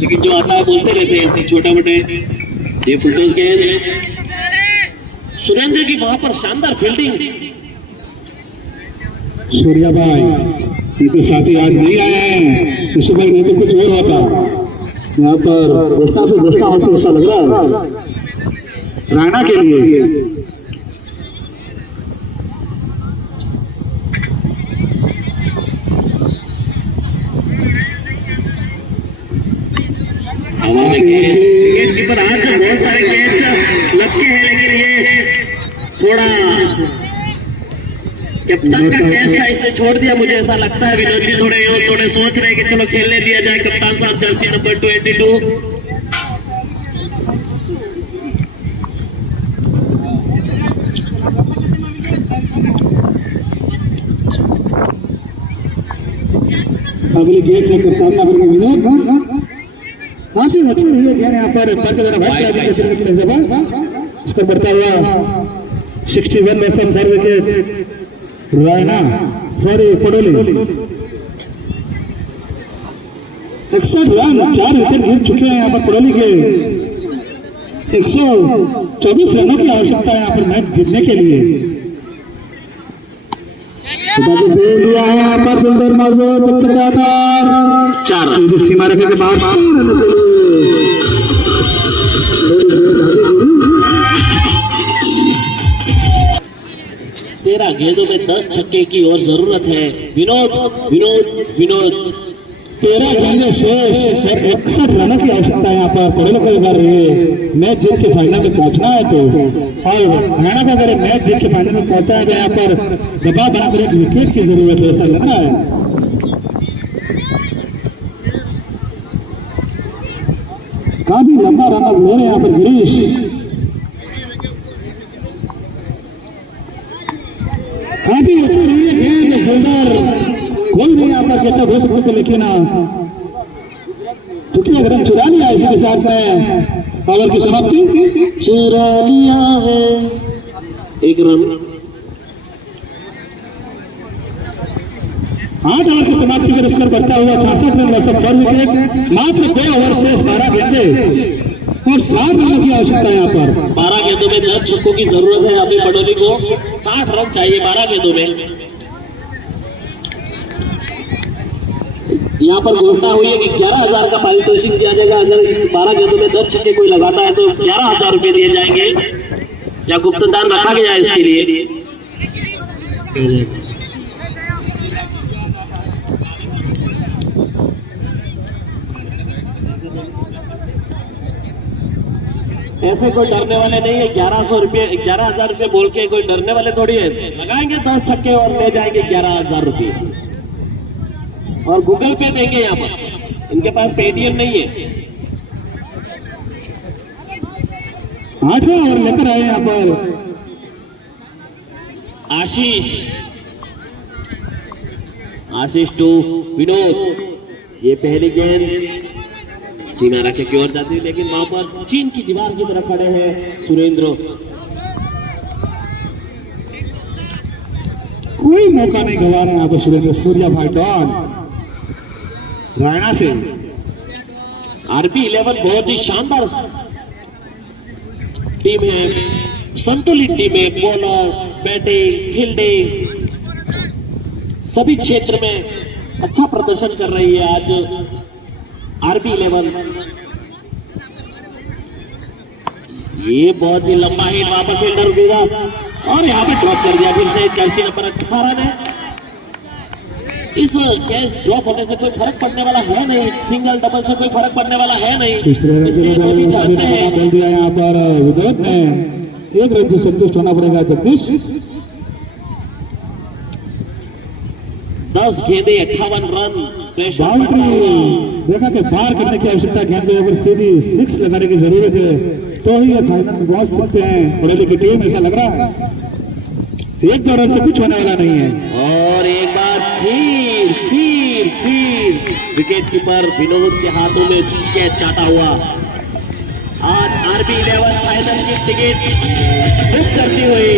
लेकिन जो आता है बोलते रहते हैं छोटे मोटे। ये फुटबॉल गेंद सुरेंद्र की वहां पर शानदार फील्डिंग। सूर्या भाई इनके साथी आज नहीं आए हैं, इस समय नहीं तो कुछ और होता। यहाँ पर घोषणा से घोषणा होती ऐसा लग रहा है राणा के लिए। हैं, लेकिन ये थोड़ा कप्तान का कैच था, इसने छोड़ दिया। मुझे ऐसा लगता है विनोद जी थोड़े सोच रहे हैं कि चलो खेलने दिया जाए कप्तान साहब, जर्सी नंबर 22। अगली गेंद का सामना करके विनोद हाँ जी अच्छी हुई है गेंद यहाँ पर इसका बढ़ता हुआ 61 run 4 wicket Raina sorry Padoli 61 run 4 wicket गिर चुके हैं यहाँ पर पडोली के 124 रनों की आवश्यकता है यहाँ पर मैच जीतने के लिए। यहाँ पर फील्डर मौजूद 4 सीमा रेखा के बाहर 13 गेंदों में 10 छक्के की और जरूरत है। विनोद विनोद विनोद 13 गेंदें शेष और 61 रनों की आवश्यकता यहाँ पर पड़ोले को कर रही है। मैच जीत के फाइनल में पहुंचना है तो और हरियाणा को अगर मैच जीत के फाइनल में पहुंचा है तो यहाँ पर दबाव बनाकर एक विकेट की जरूरत है, ऐसा लग रहा है। काफी लंबा रन ले रहे हैं यहाँ पर गिरीश। काफी अच्छी रही है गेंद फील्डर कोई नहीं यहाँ पर कैचा हो सकते, लेकिन क्योंकि अगर हम चुरा लिया इसी के साथ में ओवर की समाप्ति चुरा लिया है 1 रन। 8 ओवर की समाप्ति पर स्कोर बढ़ता हुआ 66 रन लसम 4 विकेट, मात्र 2 ओवर शेष 12 गेंदें और 7 रनों की आवश्यकता है यहाँ पर। 12 गेंदों में 10 छक्कों की जरूरत है अभी पडोली को। 60 रन चाहिए 12 गेंदों में। यहाँ पर घोषणा हुई है कि 11,000 का पारितोषिक दिया जाएगा। अगर इस 12 गेंदों में 10 छक्के कोई लगाता है तो 11,000 रुपए दिए जाएंगे या गुप्तदान रखा गया है इसके लिए। ऐसे कोई डरने वाले नहीं है। 11,000 रुपये बोल के कोई डरने वाले थोड़ी है। लगाएंगे 10 छक्के और ले जाएंगे 11,000 रुपये और गूगल पे देंगे। यहाँ पर इनके पास पेटीएम नहीं है। 8वां ओवर लेकर आए यहाँ पर आशीष टू विनोद। ये पहली गेंद सीमा रखे की ओर जाती है, लेकिन वहां पर चीन की दीवार की तरफ खड़े हैं सुरेंद्र। कोई मौका नहीं गवा रहे यहाँ पर सुरेंद्र। सूर्या भाई डॉन रायना से आरबी 11 बहुत ही शानदार टीम है, संतुलित टीम है। बॉलर, बैटिंग, फील्डिंग सभी क्षेत्र में अच्छा प्रदर्शन कर रही है आज आरबी 11। ये बहुत ही लंबा हिट, वहां पर फील्डर रुकेगा और यहाँ पे ड्रॉप कर दिया फिर से जर्सी नंबर 18 ने। इस कैच ड्रॉप होने से कोई फर्क पड़ने वाला है नहीं, सिंगल डबल से कोई फर्क पड़ने वाला है नहीं। इसलिए मोदी चाहते हैं बोल दिया यहाँ पर विनोद ने 1 रन से संतुष्ट होना पड़ेगा। जगदीश 10 गेंदे 58 रन बाउंड्री देखा कि पार करने की आवश्यकता। गेंद पे अगर सीधी 6 लगाने की जरूरत है तो ही ये फाइनल में पहुंच सकते हैं पड़ोली की टीम। ऐसा लग रहा है 1-2 रन से कुछ होने वाला नहीं है। और एक बार फिर विकेट कीपर विनोद के हाथों में कैच चाहता हुआ। आज आरबी 11 फाइनल की टिकट बुक करती हुई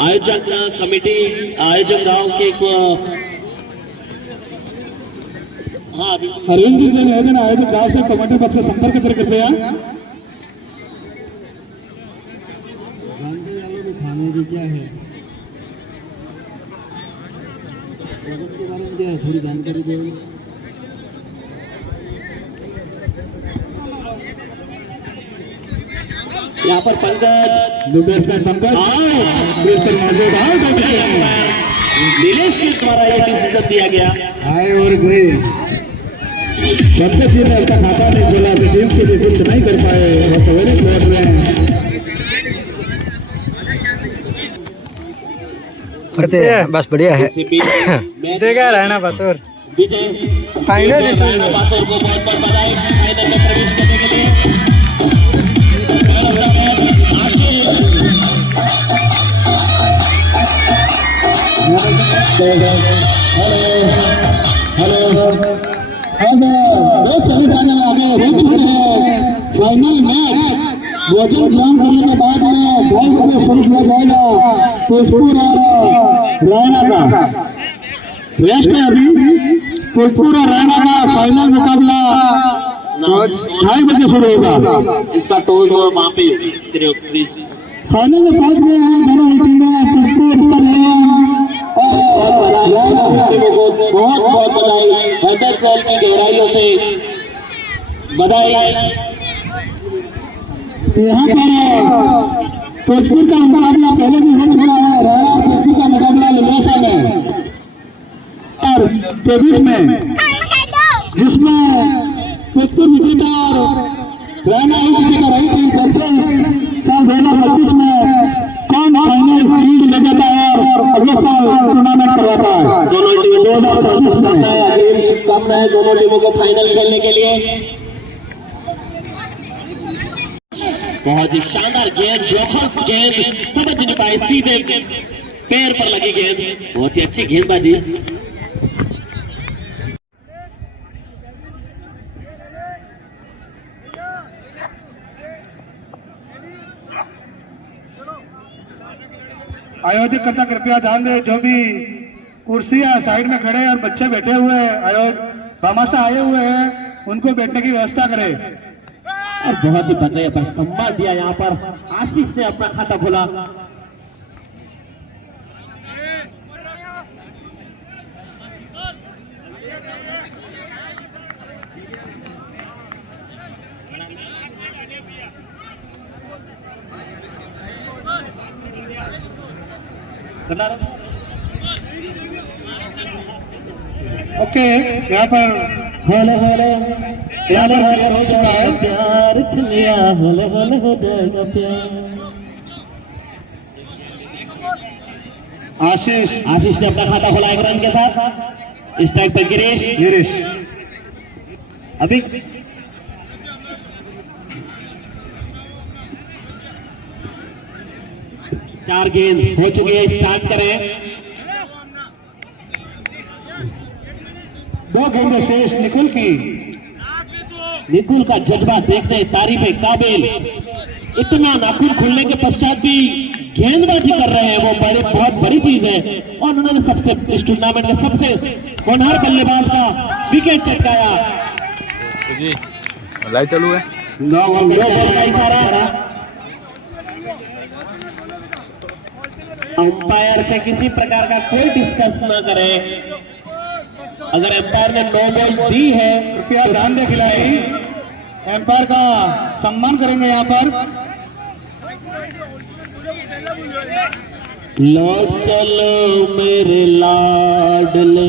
आयोजक कमेटी, आयोजक गांव के अरविंद जी नियोजन आयोजक गांव से कमेटी पक्ष से संपर्क कर कृपया। खाने की क्या है प्रोडक्ट के बारे में क्या है थोड़ी जानकारी देंगे। यहाँ पर पंकज बैट्समैन पंकज क्रिस्टल मौजूद आउट हो चुके हैं। नीलेश के द्वारा ये डिसीजन दिया गया। आए और गए। पंकज जी ने अपना खाता नहीं खोला तो टीम के लिए कुछ नहीं कर पाए और सवेरे लौट रहे हैं। करते हैं बस बढ़िया है। देगा रहना बस और विजय फाइनल राणा बासुर को बहुत बहुत बधाई फाइनल में प्रवेश करने के लिए। सेमीफाइनल आगे हो चुके हैं। फाइनल मैच वजन ग्राउंड करने के बाद में 2:30 बजे शुरू किया जाएगा। पुष्पुर और राणा का रेस्ट है अभी। पुष्पुर और राणा का फाइनल मुकाबला 2:30 बजे शुरू होगा। इसका टोल और वहाँ पे प्लीज फाइनल में पहुंच गए हैं दोनों ही टीमें। पुष्पुर को बहुत बहुत बधाई। हैदर कॉल की गहराइयों से बधाई। यहाँ पर भोजपुर का मुकाबला पहले भी हो चुका है। राणा और भोजपुर का मुकाबला लिलोसा में और 23 में, जिसमें भोजपुर विजेता और राणा ही विजेता रही थी। चलते साल 2025 में कौन फाइनल फील्ड ले जाता है और अगले साल टूर्नामेंट करवाता है। दोनों टीम 2024 में अग्रिम शुभकामनाएं दोनों टीमों को फाइनल खेलने के लिए। बहुत ही शानदार गेंद, बहुत गेंद समझ नहीं पाए, सीधे पैर पर लगी गेंद। बहुत ही अच्छी गेंदबाजी। आयोजक करता कृपया ध्यान दे। जो भी कुर्सियां साइड में खड़े और बच्चे बैठे हुए हैं, भामाशाह आए हुए हैं, उनको बैठने की व्यवस्था करें। और बहुत ही बढ़िया पर सम्मान दिया। यहाँ पर आशीष ने अपना खाता खोला। ओके, यहाँ पर होले होले यहाँ पर क्लियर हो चुका है। प्यार छलिया होले होले हो जाएगा प्यार। आशीष ने अपना खाता खोला 1 रन के साथ। स्ट्राइक पर गिरीश। अभी 4 गेंद हो चुके हैं। स्टार्ट करें। 2 गेंदें शेष निकुल की। निकुल का जज्बा देखने तारीफ काबिल। इतना नाखून खुलने के पश्चात भी गेंदबाजी कर रहे हैं वो बहुत बड़ी चीज है। और उन्होंने सबसे इस टूर्नामेंट के सबसे होनहार बल्लेबाज का विकेट चटकाया। जी लाइव चालू है। नो बॉल का इशारा। अंपायर से किसी प्रकार का कोई डिस्कस ना करें। अगर एम्पायर ने नो बॉल दी है, कृपया ध्यान दे खिलाड़ी। एम्पायर का सम्मान करेंगे यहाँ पर। लौट चलो मेरे लाडले।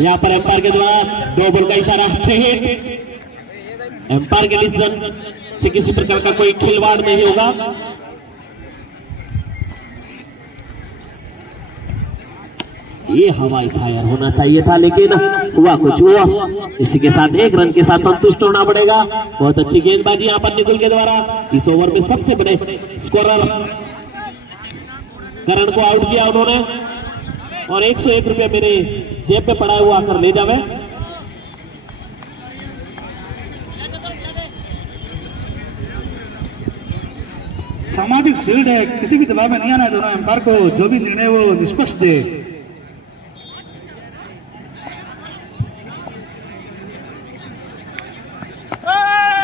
यहाँ पर एम्पायर के द्वारा 2 बॉल का इशारा। एम्पायर के डिसीजन से किसी प्रकार का कोई खिलवाड़ नहीं होगा। ये हवाई फायर होना चाहिए था, लेकिन हुआ कुछ हुआ। इसी के साथ 1 रन के साथ संतुष्ट होना पड़ेगा। बहुत अच्छी गेंदबाजी यहाँ पर निकुल के द्वारा। इस ओवर में सबसे बड़े स्कोरर करण को आउट किया उन्होंने। और 101 रुपये मेरे जेब पे पड़ा हुआ आकर ले जावे। सामाजिक फील्ड है, किसी भी दबाव में नहीं आना है। दोनों एम्पायर को जो भी निर्णय वो निष्पक्ष दे।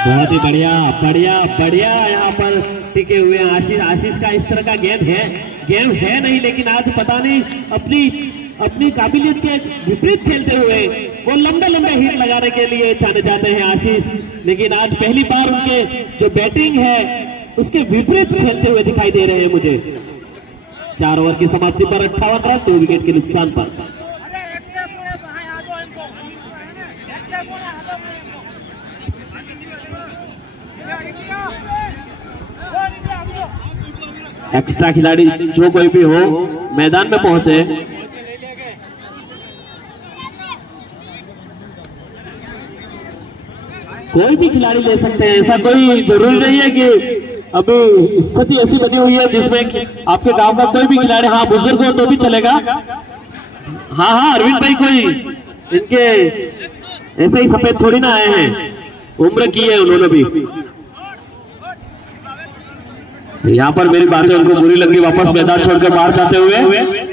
बहुत ही बढ़िया बढ़िया बढ़िया यहाँ पर टिके हुए आशीष का इस तरह का गेंद है गेम है नहीं, लेकिन आज पता नहीं अपनी काबिलियत के विपरीत खेलते हुए वो लंबे लंबे हिट लगाने के लिए जाने जाते हैं आशीष, लेकिन आज पहली बार उनके जो बैटिंग है उसके विपरीत खेलते हुए दिखाई दे रहे हैं मुझे। 4 ओवर की समाप्ति पर 58 रन 2 विकेट के नुकसान पर। एक्स्ट्रा खिलाड़ी जो कोई भी हो मैदान में पहुंचे। कोई भी खिलाड़ी ले सकते हैं, ऐसा कोई जरूरी नहीं है कि अभी स्थिति ऐसी बनी हुई है जिसमें आपके गांव का कोई भी खिलाड़ी, हाँ बुजुर्ग हो तो भी चलेगा। हाँ अरविंद भाई कोई इनके ऐसे ही सफेद थोड़ी ना आए हैं, उम्र की है उन्होंने भी। यहाँ पर मेरी बातें उनको बुरी लगी, वापस मैदान छोड़कर बाहर जाते हुए।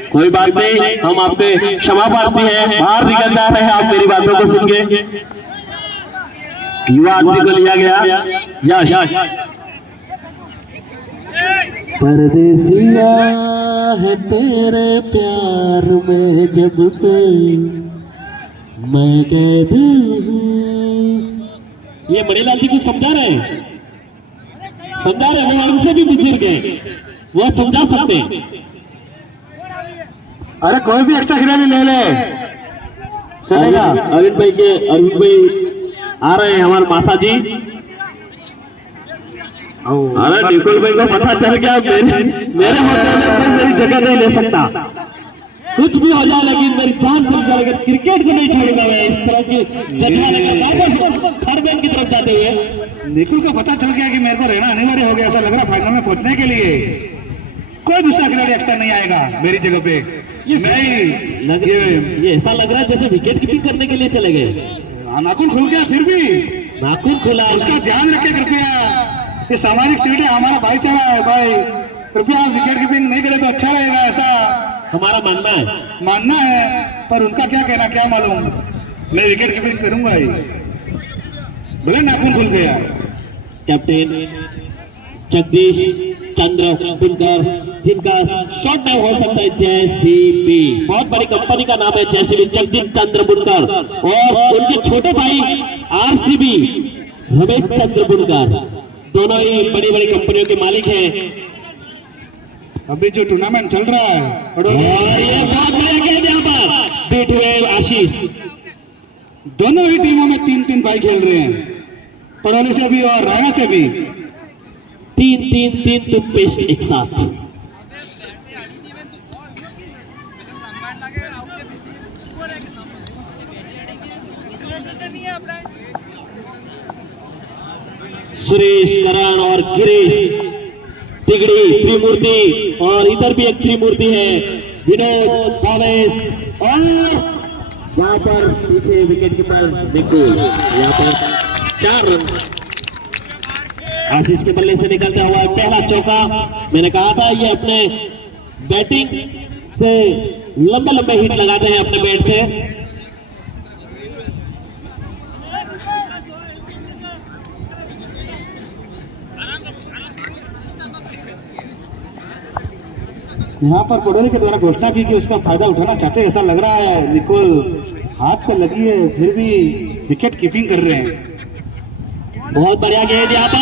कोई बात नहीं, हम आपसे क्षमा प्रार्थी हैं, बाहर निकल जा रहे हैं आप मेरी बातों को सुन के। युवा आदमी को लिया गया यश। परदेसिया है तेरे प्यार में जब से मैं कैद हूँ। ये मणिलाल जी को समझा रहे हैं, वो हमसे भी बुजुर्ग हैं, वो समझा सकते हैं। अरे कोई भी एक्स्ट्रा खिलाड़ी ले ले चलेगा। अरविंद भाई आ रहे हैं हमारे मासा जी। अरे निकुल भाई को पता चल गया मेरे होटल में कोई मेरी जगह नहीं ले सकता, कुछ भी हो जाए लेकिन मेरी जान चल जाए, लेकिन क्रिकेट को नहीं छोड़ूंगा मैं। इस तरह की जगह लेकर वापस थर्ड की तरफ जाते हुए निकुल को पता चल गया कि मेरे को रहना अनिवार्य हो गया, ऐसा लग रहा फाइनल में पहुंचने के लिए कोई दूसरा खिलाड़ी एक्स्ट्रा नहीं आएगा मेरी जगह पे। ये ऐसा लग रहा है जैसे विकेट कीपिंग करने के लिए चले गए। नाखून खुल गया, फिर भी नाखून खुला, उसका ध्यान रखे कृपया। ये सामाजिक सीट है, हमारा भाईचारा है भाई, कृपया विकेट कीपिंग नहीं करे तो अच्छा रहेगा, ऐसा हमारा मानना है। पर उनका क्या कहना, क्या मालूम, मैं विकेट कीपिंग करूंगा ही, भले नाखून खुल गया। कैप्टन जगदीश चंद्र बुनकर, जिनका शॉर्ट नाम हो सकता है जेसीबी, बहुत बड़ी कंपनी का नाम है जेसीबी, जगदीश चंद्र बुनकर, और उनके छोटे भाई आरसीबी रमेश चंद्र बुनकर, दोनों ही बड़ी बड़ी कंपनियों के मालिक हैं। अभी जो टूर्नामेंट चल रहा है, और ये बहुत बड़ा गेम यहाँ पर बीट हुए आशीष। दोनों ही टीमों में 3-3 भाई खेल रहे हैं, पड़ोली से भी और राणा से भी। 3 टूथपेस्ट एक साथ। सुरेश, करण और गिरीश, तिगड़ी, त्रिमूर्ति, और इधर भी एक त्रिमूर्ति है, विनोद, भावेश, और यहाँ पर पीछे विकेट कीपर निकुल। यहाँ पर 4 रन आशीष के बल्ले से निकलता हुआ पहला चौका। मैंने कहा था ये अपने बैटिंग से लंबे लंबे हिट लगाते हैं अपने बैट से। यहाँ पर पड़ोली के द्वारा घोषणा की कि उसका फायदा उठाना चाहते हैं, ऐसा लग रहा है। निकोल हाथ पे लगी है, फिर भी विकेट कीपिंग कर रहे हैं। बहुत बढ़िया गेंद यहाँ पर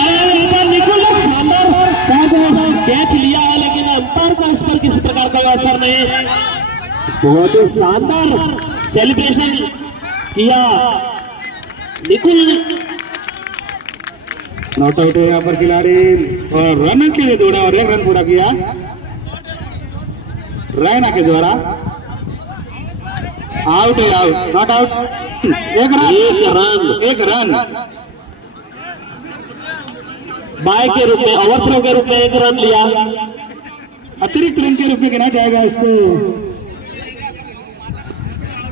निकुल ने शानदार कैच लिया है, लेकिन अंपायर का इस पर किसी प्रकार का असर नहीं। बहुत ही शानदार सेलिब्रेशन किया निकुल ने। नॉट आउट है यहाँ पर खिलाड़ी, और रन के लिए दौड़ा और 1 रन पूरा किया रैना के द्वारा। आउट है, out, not out, 1 run by के रूप में, ओवर थ्रो के रूप में 1 रन लिया, अतिरिक्त रन के रूप में गिना जाएगा इसको।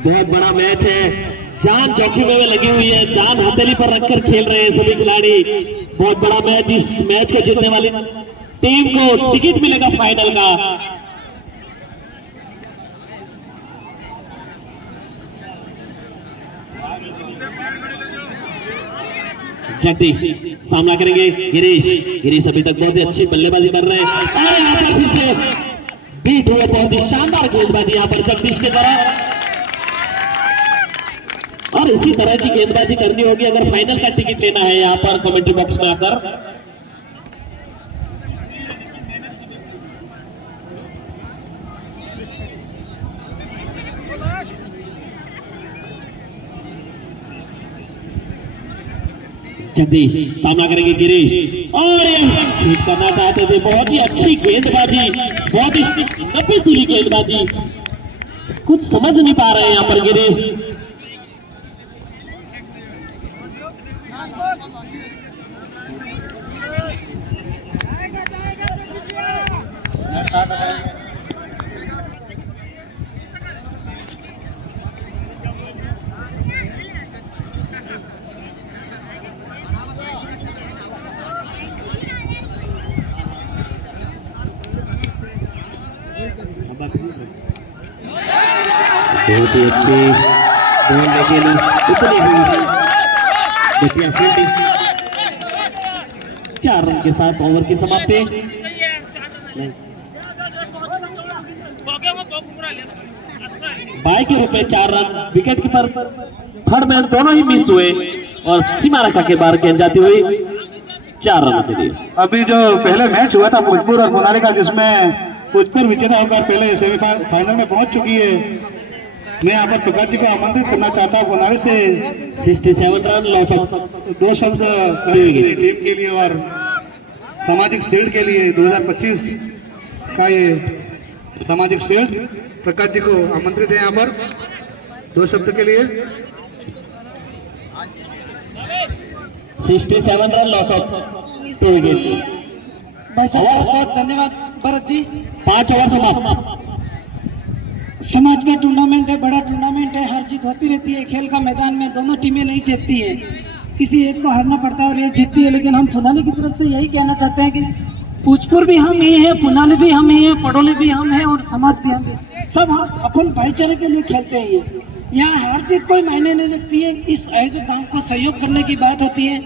बहुत बड़ा मैच है, जान जोखिम में लगी हुई है, जान हथेली पर रखकर खेल रहे हैं सभी खिलाड़ी। बहुत बड़ा मैच, इस मैच को जीतने वाली टीम को टिकट मिलेगा फाइनल का। जगदीश सामना करेंगे गिरीश। गिरीश अभी तक बहुत ही अच्छी बल्लेबाजी कर रहे हैं, और यहाँ पर फिर से बीट हुए। बहुत ही शानदार गेंदबाजी यहाँ पर जगदीश के द्वारा, और इसी तरह की गेंदबाजी करनी होगी अगर फाइनल का टिकट लेना है यहाँ पर कमेंट्री बॉक्स में आकर। जगदीश सामना करेंगे गिरीश, और ये करना चाहते थे। बहुत ही अच्छी गेंदबाजी, बहुत ही नब्बे तुली गेंदबाजी, कुछ समझ नहीं पा रहे हैं यहाँ पर गिरीश। बहुत ही अच्छी बॉल, लेकिन उतनी ही देखिए फील्डिंग। 4 रन के साथ ओवर की समाप्ति। 22 के रूप में 4 run. Wicket keeper third man दोनों ही मिस हुए और सीमा रेखा के बाहर गेंद जाती हुई 4 रन के लिए। अभी जो पहले मैच हुआ था भोजपुर और मोनाली का, जिसमें भोजपुर विजेता होकर पहले सेमीफाइनल में पहुंच चुकी है, मैं यहाँ पर प्रकाश जी को आमंत्रित करना चाहता हूँ मोनाली से 67 रन लॉस ऑफ। 2 शब्द टीम के लिए और सामाजिक शील्ड के लिए 2025 का ये सामाजिक शील्ड प्रकाश जी को आमंत्रित है यहाँ पर 2 शब्द के लिए। 67 रन लॉस ऑफ 2 विकेट। बहुत बहुत धन्यवाद भरत जी। 5 ओवर समाप्त। समाज का टूर्नामेंट है, बड़ा टूर्नामेंट है, हार जीत होती रहती है। खेल का मैदान में दोनों टीमें नहीं जीतती है, किसी एक को हारना पड़ता है और एक जीतती है। लेकिन हम पुनाली की तरफ से यही कहना चाहते हैं कि भोजपुर भी हम ही है, पुनाली भी हम ही है, पडोली भी हम है और समाज भी हम है। सब हम अपन भाईचारे के लिए खेलते हैं। यहाँ हार जीत कोई मायने नहीं रखती है। इस आयोजक गांव को सहयोग करने की बात होती है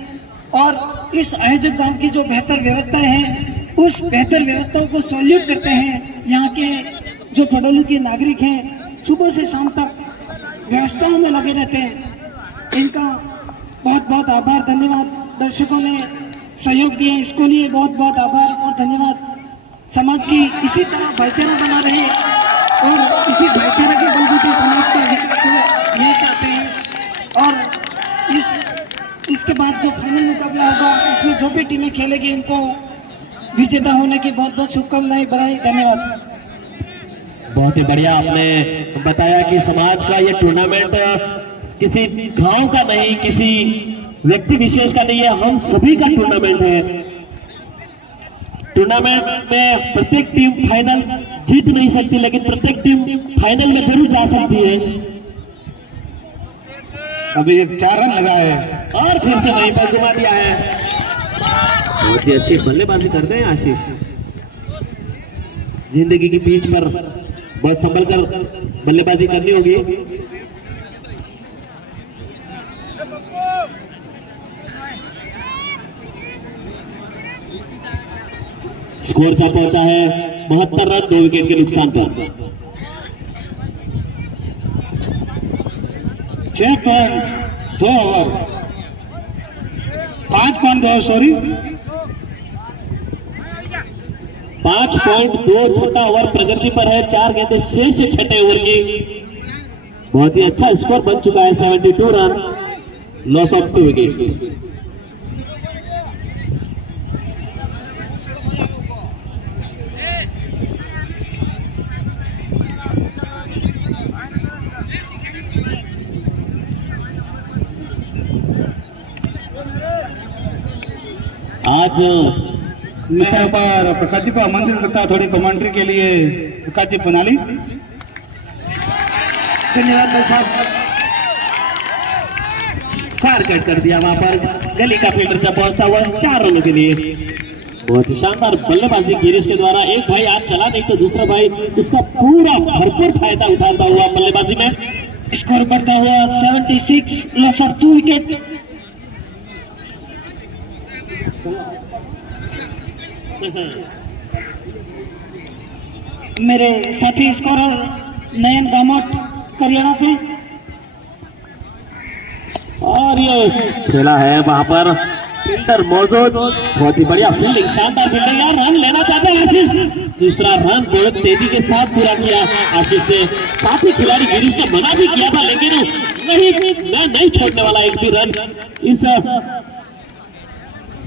और इस आयोजक गांव की जो बेहतर व्यवस्थाएं हैं, उस बेहतर व्यवस्थाओं को सैल्यूट करते हैं। यहाँ के जो पडोली के नागरिक हैं, सुबह से शाम तक व्यवस्थाओं में लगे रहते हैं। इनका बहुत बहुत आभार, धन्यवाद। दर्शकों ने सहयोग दिया, इसको लिए बहुत बहुत आभार और धन्यवाद। समाज की इसी तरह भाईचारा बना रहे और इसी भाईचारे के बलबूते समाज का विकास हो, ये चाहते हैं। और इसके बाद जो फाइनल मुकाबला होगा, इसमें जो भी टीमें खेलेगी उनको विजेता होने की बहुत बहुत शुभकामनाएं, बधाई, धन्यवाद। बहुत ही बढ़िया आपने बताया कि समाज का ये टूर्नामेंट किसी गांव का नहीं, किसी व्यक्ति विशेष का नहीं है, हम सभी का टूर्नामेंट है। टूर्नामेंट में प्रत्येक टीम फाइनल जीत नहीं सकती, लेकिन प्रत्येक टीम फाइनल में जरूर जा सकती है। अभी एक 4 रन लगा है और फिर से वहीं पर घुमा दिया है। बहुत ही अच्छी बल्लेबाजी कर रहे हैं आशीष। जिंदगी की पिच पर बहुत संभल कर बल्लेबाजी करनी होगी। स्कोर क्या पहुंचा है 72 रन 2 विकेट के नुकसान पर। 6.2 ओवर 5.2 सॉरी 5.2 छठा ओवर प्रगति पर है। 4 गेंदें शेष है छठे ओवर की। बहुत ही अच्छा स्कोर बन चुका है। 72 रन लॉस ऑफ 2 विकेट। आज मैं यहाँ पर प्रकाश जी को आमंत्रित करता हूँ थोड़ी कमेंट्री के लिए। प्रकाश जी पुनाली। धन्यवाद भाई साहब। फार कट कर दिया वहां पर, गली का फील्डर से पहुंचता हुआ 4 रनों के लिए। बहुत ही शानदार बल्लेबाजी गिरीश के द्वारा। एक भाई आज चला नहीं तो दूसरा भाई इसका पूरा भरपूर फायदा उठाता हुआ बल्लेबाजी में। स्कोर बढ़ता हुआ 76 लॉस ऑफ 2 विकेट। मेरे साथी स्कोरर नयन गामोट करियाना से। और ये खेला है वहां पर फील्डर मौजूद, बहुत ही बढ़िया फील्डिंग, शानदार फील्डिंग यार। रन लेना चाहते हैं आशीष, दूसरा रन बहुत तेजी के साथ पूरा किया आशीष ने। काफी खिलाड़ी गिरीश ने मना भी किया था, लेकिन नहीं, मैं नहीं छोड़ने वाला एक भी रन।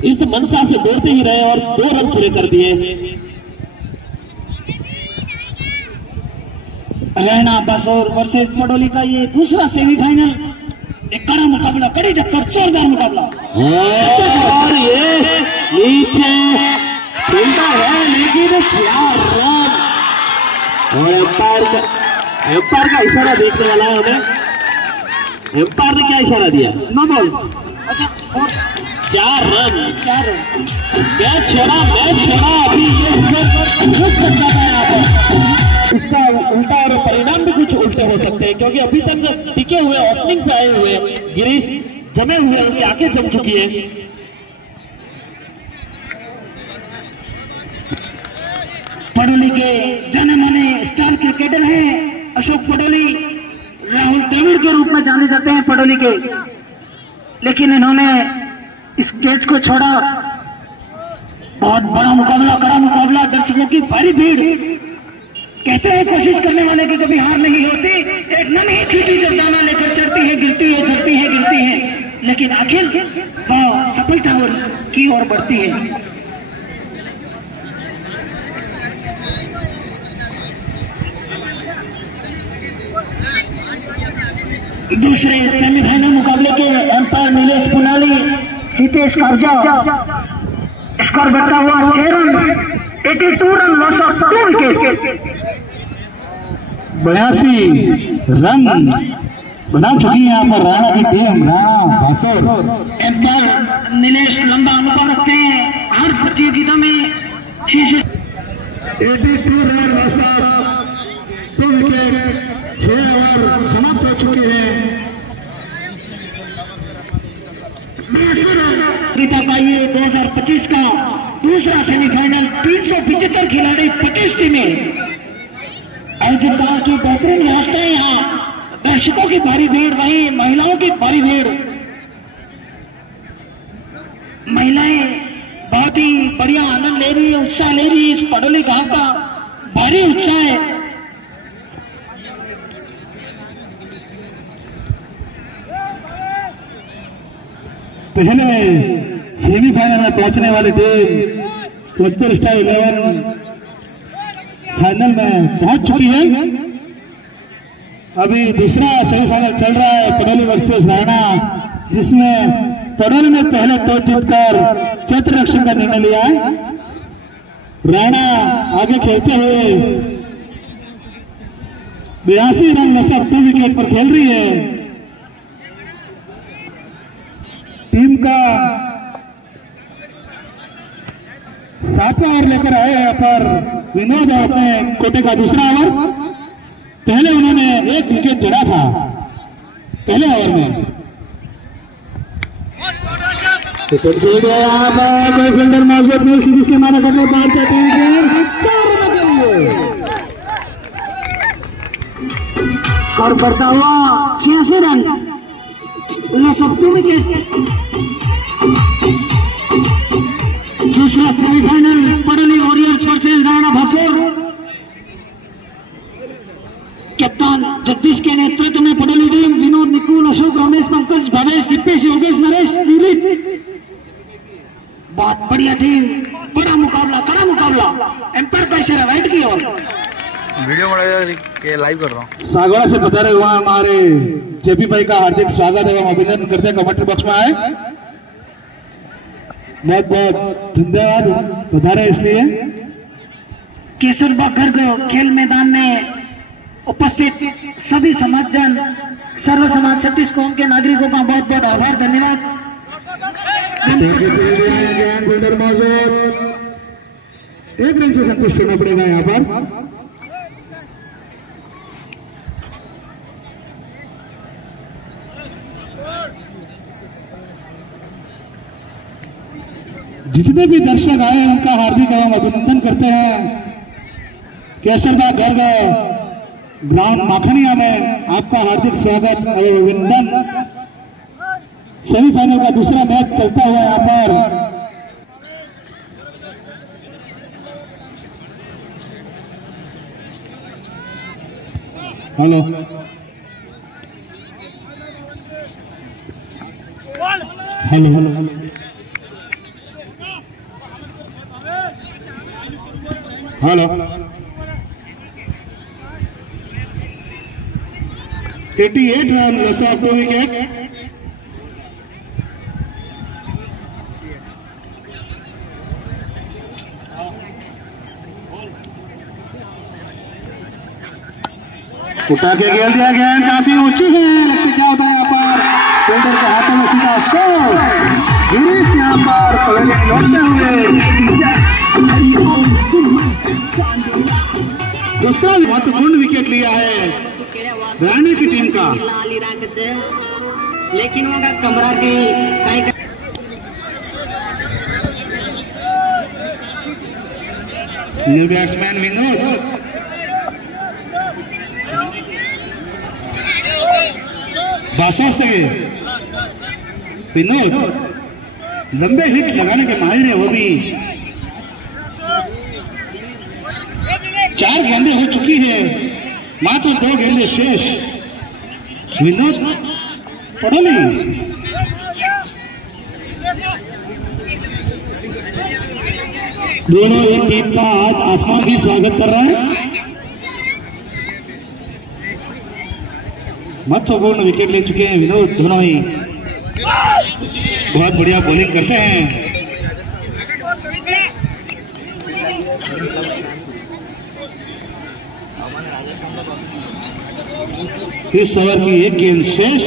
इस मनसा से दौड़ते ही रहे और 2 रन पूरे कर दिए। रैना बसोर वर्सेस पडोली का ये दूसरा सेमीफाइनल, एक कड़ा मुकाबला, कड़ी टक्कर, जोरदार मुकाबला। और ये नीचे खेलता है लेकिन 4 रन। और एम्पायर का इशारा देखने वाला है हमें। एम्पायर ने क्या इशारा दिया? No ball. अच्छा, और 4 रन। 4 रन। मैच छोड़ा अभी ये रुक सकता था यहाँ पर। इसका उल्टा और परिणाम भी कुछ उल्टे हो सकते हैं, क्योंकि अभी तक टिके हुए ओपनिंग से आए हुए गिरीश जमे हुए, उनकी आंखें जम चुकी है। पडोली के जाने माने स्टार क्रिकेटर हैं अशोक पडोली, राहुल द्रविड़ के रूप में जाने जाते हैं पडोली के, लेकिन इन्होंने इस कैच को छोड़ा। बहुत बड़ा मुकाबला, कड़ा मुकाबला, दर्शकों की भारी भीड़। कहते हैं कोशिश करने वाले की कभी हार नहीं होती। एक नन्ही चींटी जब दाना लेकर चढ़ती है, गिरती है, चढ़ती है, गिरती है, लेकिन आखिर वह सफलता की ओर बढ़ती है। दूसरे सेमीफाइनल मुकाबले के अंपायर नीलेश पुनाली, हितेश कारजा, स्कोर बढ़ता हुआ 6 run, 82 run, loss of 2 wicket. 82 run बना चुकी है यहाँ पर राणा की टीम, राणा बसोर। अंपायर नीलेश लंबा अनुभव रखते हैं, हर प्रतियोगिता में 6 से 82 run, loss of 2 wicket. 6 over समाप्त हो चुके हैं। गीता का ये 2025 का दूसरा सेमीफाइनल, 375 खिलाड़ी, 25 टीमें, आयोजकदार की बेहतरीन व्यवस्थाएं, यहाँ दर्शकों की भारी भीड़, वहीं महिलाओं की भारी भीड़। महिलाएं बहुत ही बढ़िया आनंद ले रही है, उत्साह ले रही है। इस पडोली गांव का भारी उत्साह है। पहले सेमीफाइनल में पहुंचने वाली टीम जोधपुर स्टार 11 फाइनल में पहुंच चुकी है। अभी दूसरा सेमीफाइनल चल रहा है, पडोली वर्सेस राणा, जिसमें पडोली ने पहले टॉस जीतकर क्षेत्र रक्षण का निर्णय लिया है। राणा आगे खेलते हुए 82 रन लसर 2 विकेट पर खेल रही है। टीम का 7वां ओवर लेकर आए हैं पर विनोद अपने कोटे का दूसरा ओवर। पहले उन्होंने 1 विकेट जड़ा था पहले ओवर में। कोई फील्डर मौजूद नहीं, सीधी से मारा करने बाहर जाती है। स्कोर बढ़ता हुआ 86 रन, सब 2 विकेट। दूसरा semifinal Padoli warriors versus Rana Basor. कप्तान जगदीश के नेतृत्व में पडोली टीम, विनोद, निकुल, अशोक, रमेश, पंकज, भवेश, दीपेश, योगेश, नरेश, दिलीप, बहुत बढ़िया टीम। बड़ा मुकाबला, कड़ा मुकाबला। एम्पायर का इशारा राइट की ओर। वीडियो के लाइव कर रहा हूँ। सागवाड़ा से बता रहे वहां हमारे जेपी भाई का हार्दिक स्वागत एवं अभिनंदन करते हैं। कमेंट बॉक्स में आए, बहुत बहुत धन्यवाद बता रहे इसलिए। केसरबाग गर्ग खेल मैदान में उपस्थित सभी समाजजन, सर्व समाज छत्तीस कौम के नागरिकों का बहुत बहुत आभार, धन्यवाद। फील्डर मौजूद, 1 रन से संतुष्ट होना पड़ेगा यहाँ पर। जितने भी दर्शक आए उनका हार्दिक एवं अभिनंदन करते हैं। केसरबाग गर्ग ग्राउंड माखनिया में आपका हार्दिक स्वागत और अभिनंदन। सेमीफाइनल का दूसरा मैच चलता हुआ यहाँ पर hello hello hello hello 88 run loss of 2 wicket। उठा के खेल दिया गया, काफी ऊंची है, लगता क्या होता है यहाँ पर फील्डर के हाथों में सीधा शॉट। गिरीश यहाँ पर पवेलियन लौटते हुए दूसरा महत्वपूर्ण विकेट लिया है रानी की टीम का। लेकिन वहाँ कमरा की न्यू बैट्समैन विनोद बासर से विनोद लंबे हिट लगाने के माहिर है वो भी। 4 गेंदें हो चुकी है, मात्र 2 गेंदें शेष। विनोद पड़ोली दोनों एक टीम का आज आसमान भी स्वागत कर रहा है। महत्वपूर्ण विकेट ले चुके हैं विनोद, दोनों ही बहुत बढ़िया बॉलिंग करते हैं। इस ओवर की एक गेंद शेष।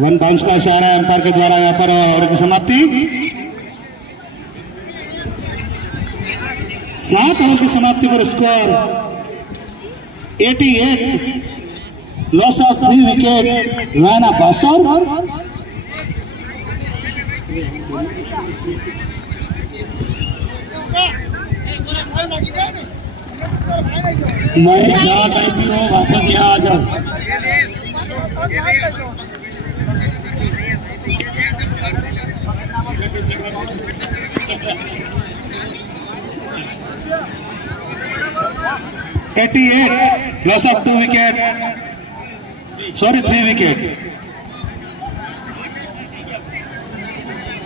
वन बाउंस का इशारा है अंपायर के द्वारा यहाँ पर ओवर की समाप्ति। 7 ओवर की समाप्ति पर score 88, loss of 3 wicket Rana Basar. मैं क्या टाइप में हूँ, वापस यहाँ आ जाओ। Loss of 2 wicket, sorry 3 wicket.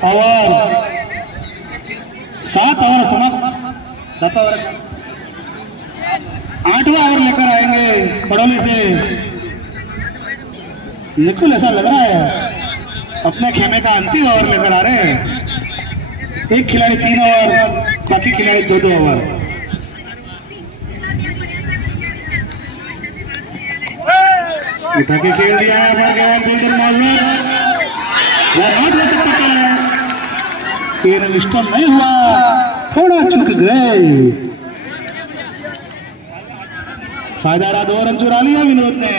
और 7 ओवर समाप्त, 7 ओवर 8वां ओवर लेकर आएंगे पड़ोली से। बिल्कुल ऐसा लग रहा है अपने खेमे का अंतिम ओवर लेकर आ रहे हैं। एक खिलाड़ी 3 ओवर, बाकी खिलाड़ी 2-2 ओवर। उठा के खेल दिया है फील्डर मौजूद, वो आउट हो सकता है, लेकिन विस्टम नहीं हुआ, थोड़ा चूक गए। फायदा रहा, 2 रन चुरा लिया विनोद ने।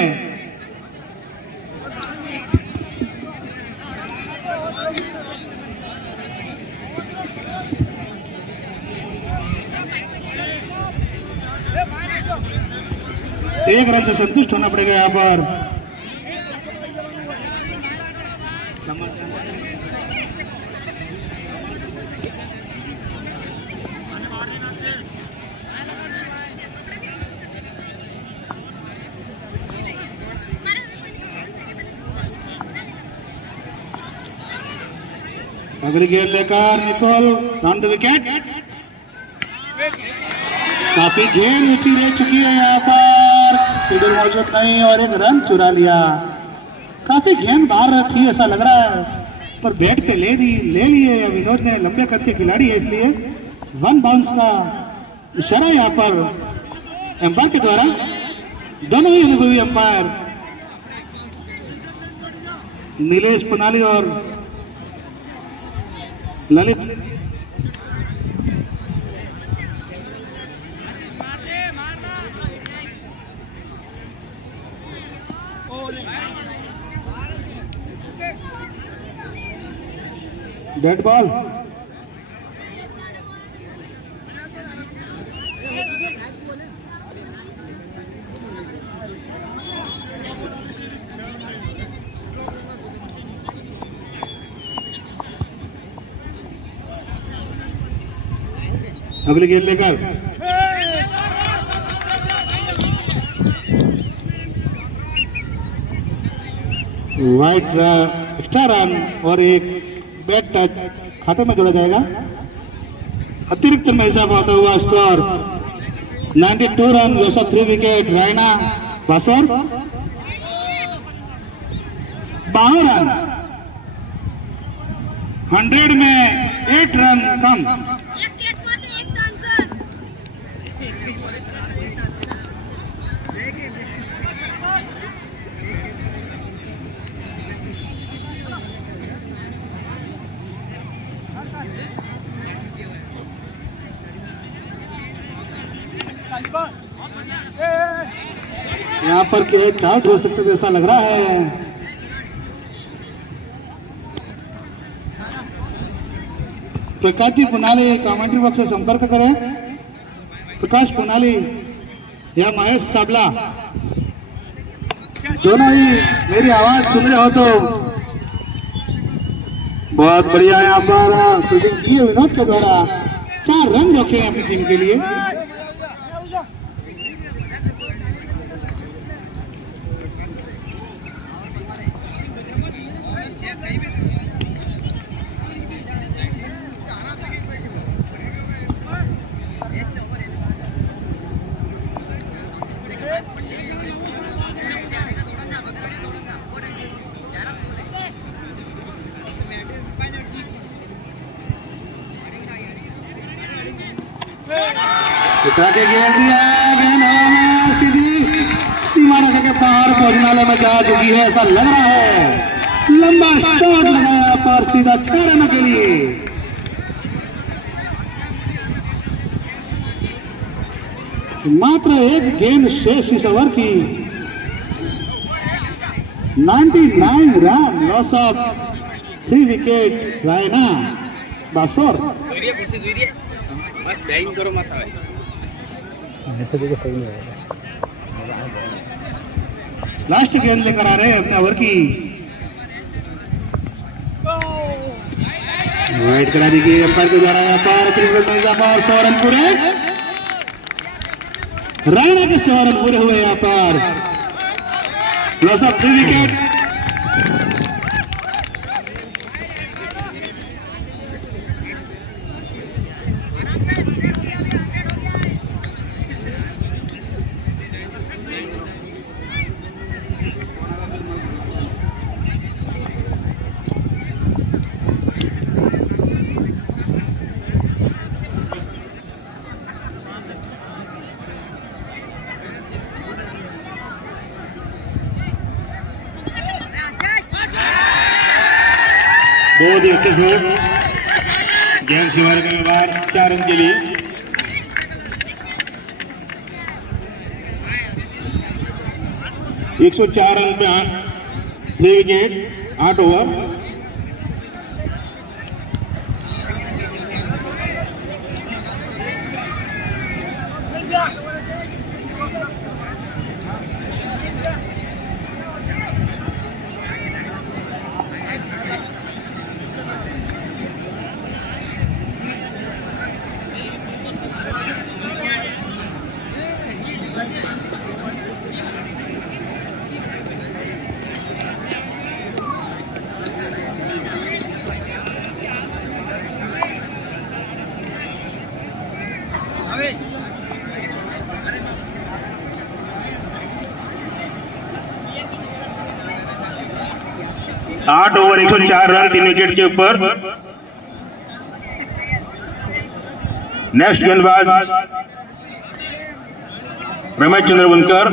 एक रन से संतुष्ट होना पड़ेगा यहाँ पर। अगली गेंद लेकर निकोल ऑन द विकेट। काफी गेंद ऊंची रह चुकी है यहाँ पर, फील्डर मौजूद नहीं और एक रन चुरा लिया। काफी गेंद बाहर थी ऐसा लग रहा है, पर बैट पे ले लिए विनोद ने। लंबे करते खिलाड़ी है इसलिए 1 बाउंस का इशारा यहाँ पर एम्पायर के द्वारा। दोनों ही अनुभवी एम्पायर नीलेश पुनाली और ललित डेड बॉल। अगली गेंद लेकर वाइट एक्स्ट्रा रन और एक बैट टच खाते में जोड़ा जाएगा। अतिरिक्त में इजाफा होता हुआ स्कोर 92 रन, जोसफ 3 विकेट, रायना बासोर 52 रन, 100 में 8 रन कम। यहाँ पर एक आउट हो सकता है ऐसा लग रहा है। प्रकाश जी पुनाली कमेंट्री बॉक्स से संपर्क करें। प्रकाश पुनाली या महेश साबला दोनों ही मेरी आवाज सुन रहे हो तो बहुत बढ़िया। यहाँ पर फील्डिंग की है विनोद के द्वारा, 4 रन रखे हैं अपनी टीम के लिए। उठा के गेंद दिया, गेंद हवा में सीधी सीमा रेखा के पार भोजनालय में जा चुकी है ऐसा लग रहा है। लंबा शॉट लगाया पर सीधा 6 रनों के लिए। मात्र एक गेंद शेष इस ओवर की। 99 run, loss of 3 wicket, Raina Basor. बस बैटिंग करो मत ऐसे देखो सही नहीं है। लास्ट गेंद लेकर आ रहे हैं अपने ओवर की। वाइड करा दी गई अंपायर के द्वारा। यहाँ पर और 100 रन पूरे, रायना के 100 रन पूरे हुए। यहाँ पर लॉस ऑफ 3 विकेट। बहुत ही अच्छे शॉट, गेंद शिवार के बाहर, 4 रन के लिए। एक 104 रन पे 3 विकेट, 8 ओवर। आठ ओवर 104 रन, 3 विकेट के ऊपर। नेक्स्ट गेंदबाज रमेश चंद्र बुनकर।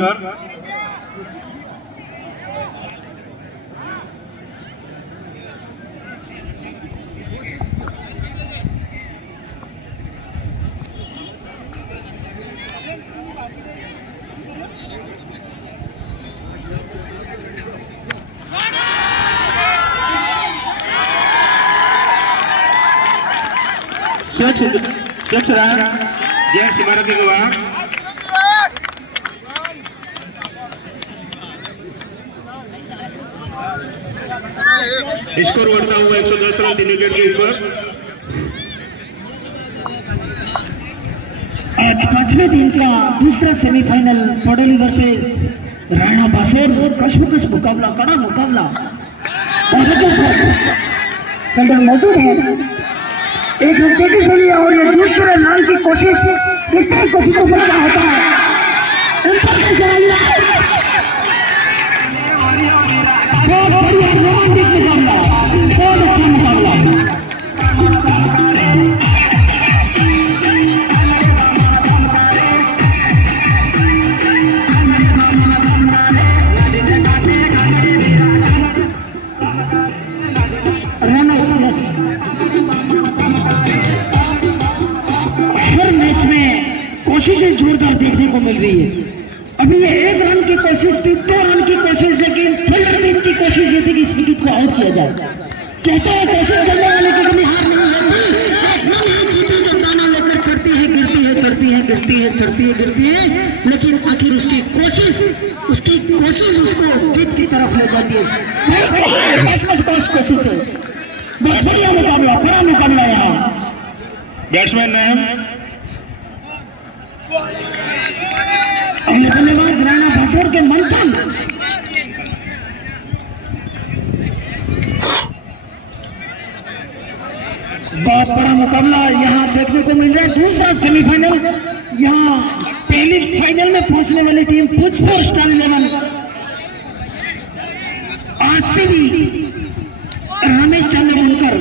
लक्ष रहा जय सीमारती गवा स्कोर बढ़ता हुआ 110 रन 3 विकेट के ऊपर। आज पांचवें दिन का दूसरा सेमीफाइनल पडोली वर्सेस राणा बासोर। कशमकश मुकाबला, कड़ा मुकाबला मौजूद है। एक विकेट के लिए और ये दूसरे रन की कोशिश, देखते हैं कोशिशों पर क्या होता है। बहुत बढ़िया रोमांटिक मुकाबला, बहुत अच्छा मुकाबला। हर मैच में कोशिशें जोरदार देखने को मिल रही है। अभी ये 1 रन की कोशिश थी, 2 रन की कोशिश, लेकिन फील्डर टीम की कोशिश ये थी कि इस विकेट को आउट किया जाए। कहते हैं कोशिश करने वाले की कभी हार नहीं होती, दाना लेकर चढ़ती है, गिरती है, चढ़ती है, गिरती है, चढ़ती है, गिरती है, लेकिन आखिर उसकी कोशिश उसको जीत की तरफ ले जाती है। कोशिश है, बढ़िया मुकाबला, बड़ा मुकाबला यहाँ। बैट्समैन ने बल्लेबाज राणा बासोर के मंथन। बहुत बड़ा मुकाबला यहाँ देखने को मिल रहा है। दूसरा सेमीफाइनल, यहाँ पहली फाइनल में पहुंचने वाली team Bhojpur star 11 RCB Ramesh Chandravankar,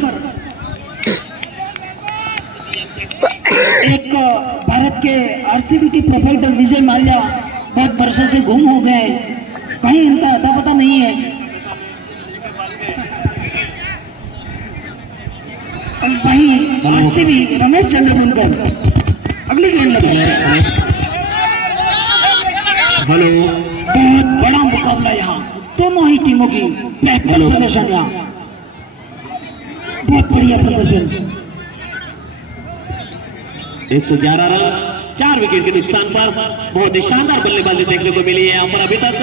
एक भारत के आरसीबी की प्रोफाइटर विजय माल्या बहुत वर्षों से गुम हो गए, कहीं इनका अता पता नहीं है। वहीं आरसीबी रमेश चांद्रवनकर अगली गेंद लगाए। हेलो, बहुत बड़ा मुकाबला यहाँ, दोनों ही टीमों की बेहतर प्रदर्शन यहाँ, बहुत बढ़िया प्रदर्शन। 111 रन 4 विकेट के नुकसान पर बहुत ही शानदार बल्लेबाजी देखने को मिली है यहाँ पर। अभी तक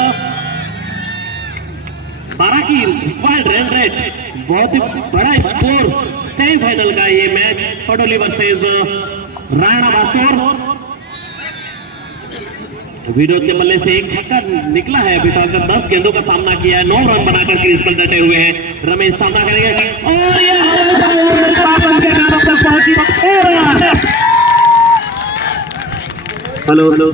12 की रिक्वायर्ड रन रेट, बहुत ही बड़ा स्कोर सेमीफाइनल का ये मैच पडोली वर्सेस राणा बासोर। विनोद के बल्ले से एक छक्का निकला है। अभी तक 10 गेंदों का सामना किया है, 9 रन बनाकर क्रीज पर डटे हुए हैं। रमेश सामना करेंगे और ये हेलो हेलो,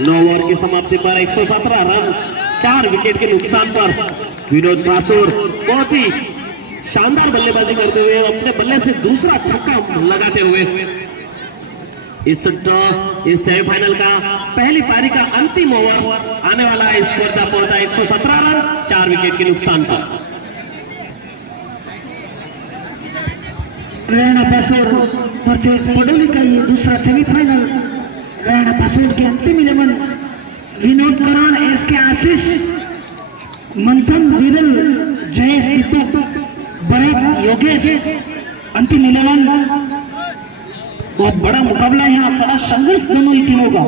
नौ ओवर की समाप्ति पर 117 रन 4 विकेट के नुकसान पर विनोद बासोर बहुत ही शानदार बल्लेबाजी करते हुए अपने बल्ले से दूसरा छक्का लगाते हुए इस सेमीफाइनल का पहली पारी का अंतिम ओवर आने वाला है। स्कोर तक पहुंचा 117 रन 4 विकेट के नुकसान पर। राणा बासोर वर्सेस पडोली का ये दूसरा सेमीफाइनल। राणा बासोर के अंतिम 11 विनोद करण, एसके आशीष, मंथन, विरल, जयेश, दीपक, भरत, योगेश, अंतिम 11। बहुत बड़ा मुकाबला यहाँ, बड़ा संघर्ष दोनों ही टीमों का।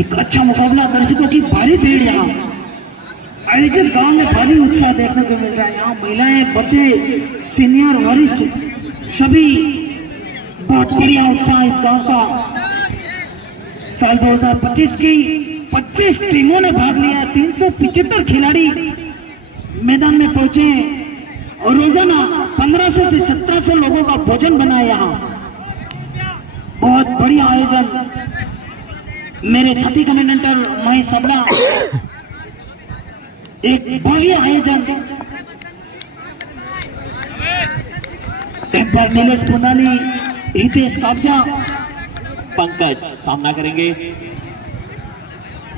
एक अच्छा मुकाबला, दर्शकों की भारी भीड़ यहाँ। आयोजन गांव में भारी उत्साह देखने को मिल रहा है। यहाँ महिलाएं, बच्चे, सीनियर, वरिष्ठ सभी बहुत बढ़िया उत्साह इस गांव का। साल 2025 की 25 टीमों ने भाग लिया, 375 खिलाड़ी मैदान में पहुंचे और रोजाना 1500 से 1700 लोगों का भोजन बना है यहाँ। बहुत बढ़िया आयोजन। मेरे साथी कमेंटेटर महेश सबला, एक भव्य आयोजन। एक बार नीलेश पुनाली, हितेश काब्जा, पंकज सामना करेंगे।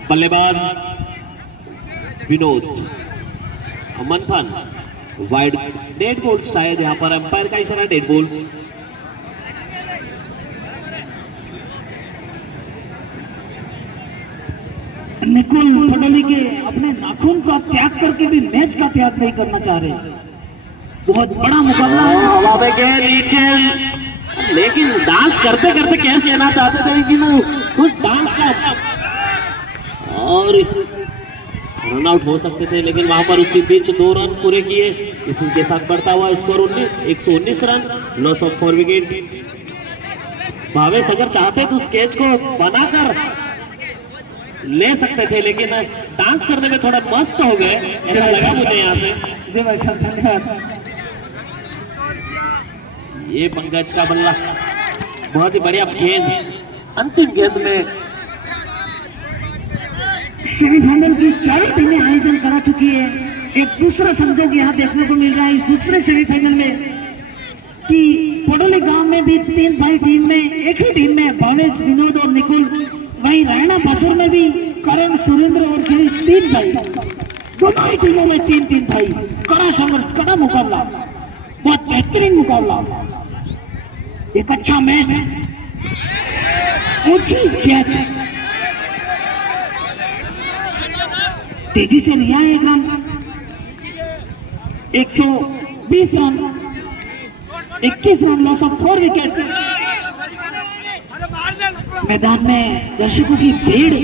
बल्लेबाज विनोद, मंथन, वाइड, डेड बॉल शायद यहाँ पर अंपायर का इशारा, डेड बॉल। निकुल पडोली के अपने नाखून का त्याग करके भी मैच का त्याग नहीं करना चाह रहे। बहुत बड़ा मुकाबला है। हवा में गए नीचे, लेकिन डांस करते करते क्या कहना चाहते थे कि वो कुछ डांस का और रन आउट हो सकते थे, लेकिन वहां पर उसी बीच 2 रन पूरे किए। इसी के साथ बढ़ता हुआ score 119 run, loss of 4 wicket. Bhavesh अगर चाहते तो उस कैच को बनाकर ले सकते थे, लेकिन डांस करने में थोड़ा मस्त हो गए, ऐसा लगा मुझे यहाँ से। जी भाई साहब धन्यवाद। ये पंकज का बल्ला, बहुत ही बढ़िया गेंद। अंतिम गेंद में सेमीफाइनल की 4 टीमें आयोजन करा चुकी है। एक दूसरा संजोग यहाँ देखने को मिल रहा है इस दूसरे सेमीफाइनल में कि पडोली गांव में भी 3 भाई टीम में, एक ही टीम में भावेश, विनोद और निकुल, वहीं रायना बासुर में भी करण, सुरेंद्र और गिरीश 3 भाई, दोनों ही टीमों में 3-3 भाई। कड़ा संघर्ष, कड़ा मुकाबला, बहुत बेहतरीन मुकाबला, एक अच्छा मैच, ऊंची कैच, तेजी से लिया है 1 run, 120 run, 21 run, loss of 4 wicket. मैदान में दर्शकों की भीड़।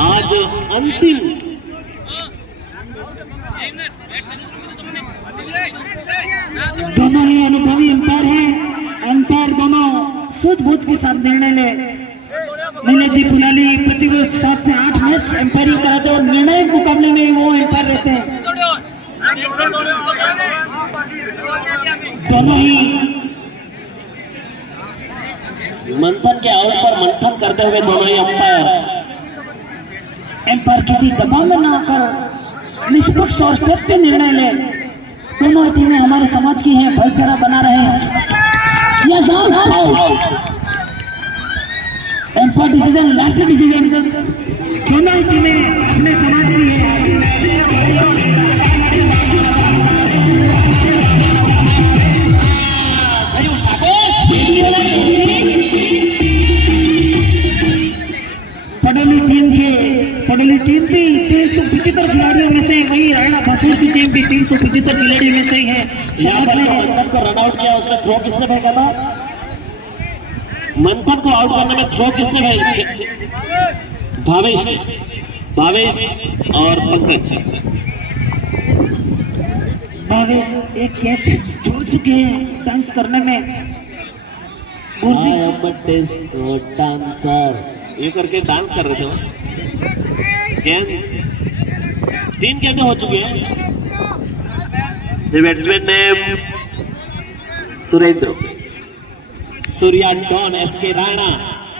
आज अंतिम दोनों ही अनुभवी अंपायर हैं। अंपायर दोनों सूझबूझ के साथ निर्णय ले। नीलेश जी पुलाली प्रतिवर्ष 7 से 8 मैच एम्पायरिंग कराते हैं और निर्णायक मुकाबले में वो एम्पायर रहते हैं। दोनों ही मंथन के आउट पर मंथन करते हुए दोनों ही एम्पायर किसी दबाव में ना आकर निष्पक्ष और सत्य निर्णय ले। दोनों टीमें हमारे समाज की हैं, भाईचारा बना रहे हैं। एम्पायर डिसीजन, लास्ट डिसीजन, दोनों टीमें अपने समाज की हैं। पडोली टीम भी 375 खिलाड़ियों में से, वही रायना बासुर की टीम भी 375 खिलाड़ियों में से ही है। मंथन को रन आउट किया, उसमें थ्रो किसने फेंका था? मंथन को आउट करने में थ्रो किसने फेंका? भावेश और पंकज। भावेश एक कैच छोड़ चुके हैं डांस करने में। डांसर ये करके डांस कर रहे थे वो। गेंद 3 गेंदें हो चुकी हैं। बैट्समैन ने सुरेंद्र, सूर्या डॉन, एसके राणा,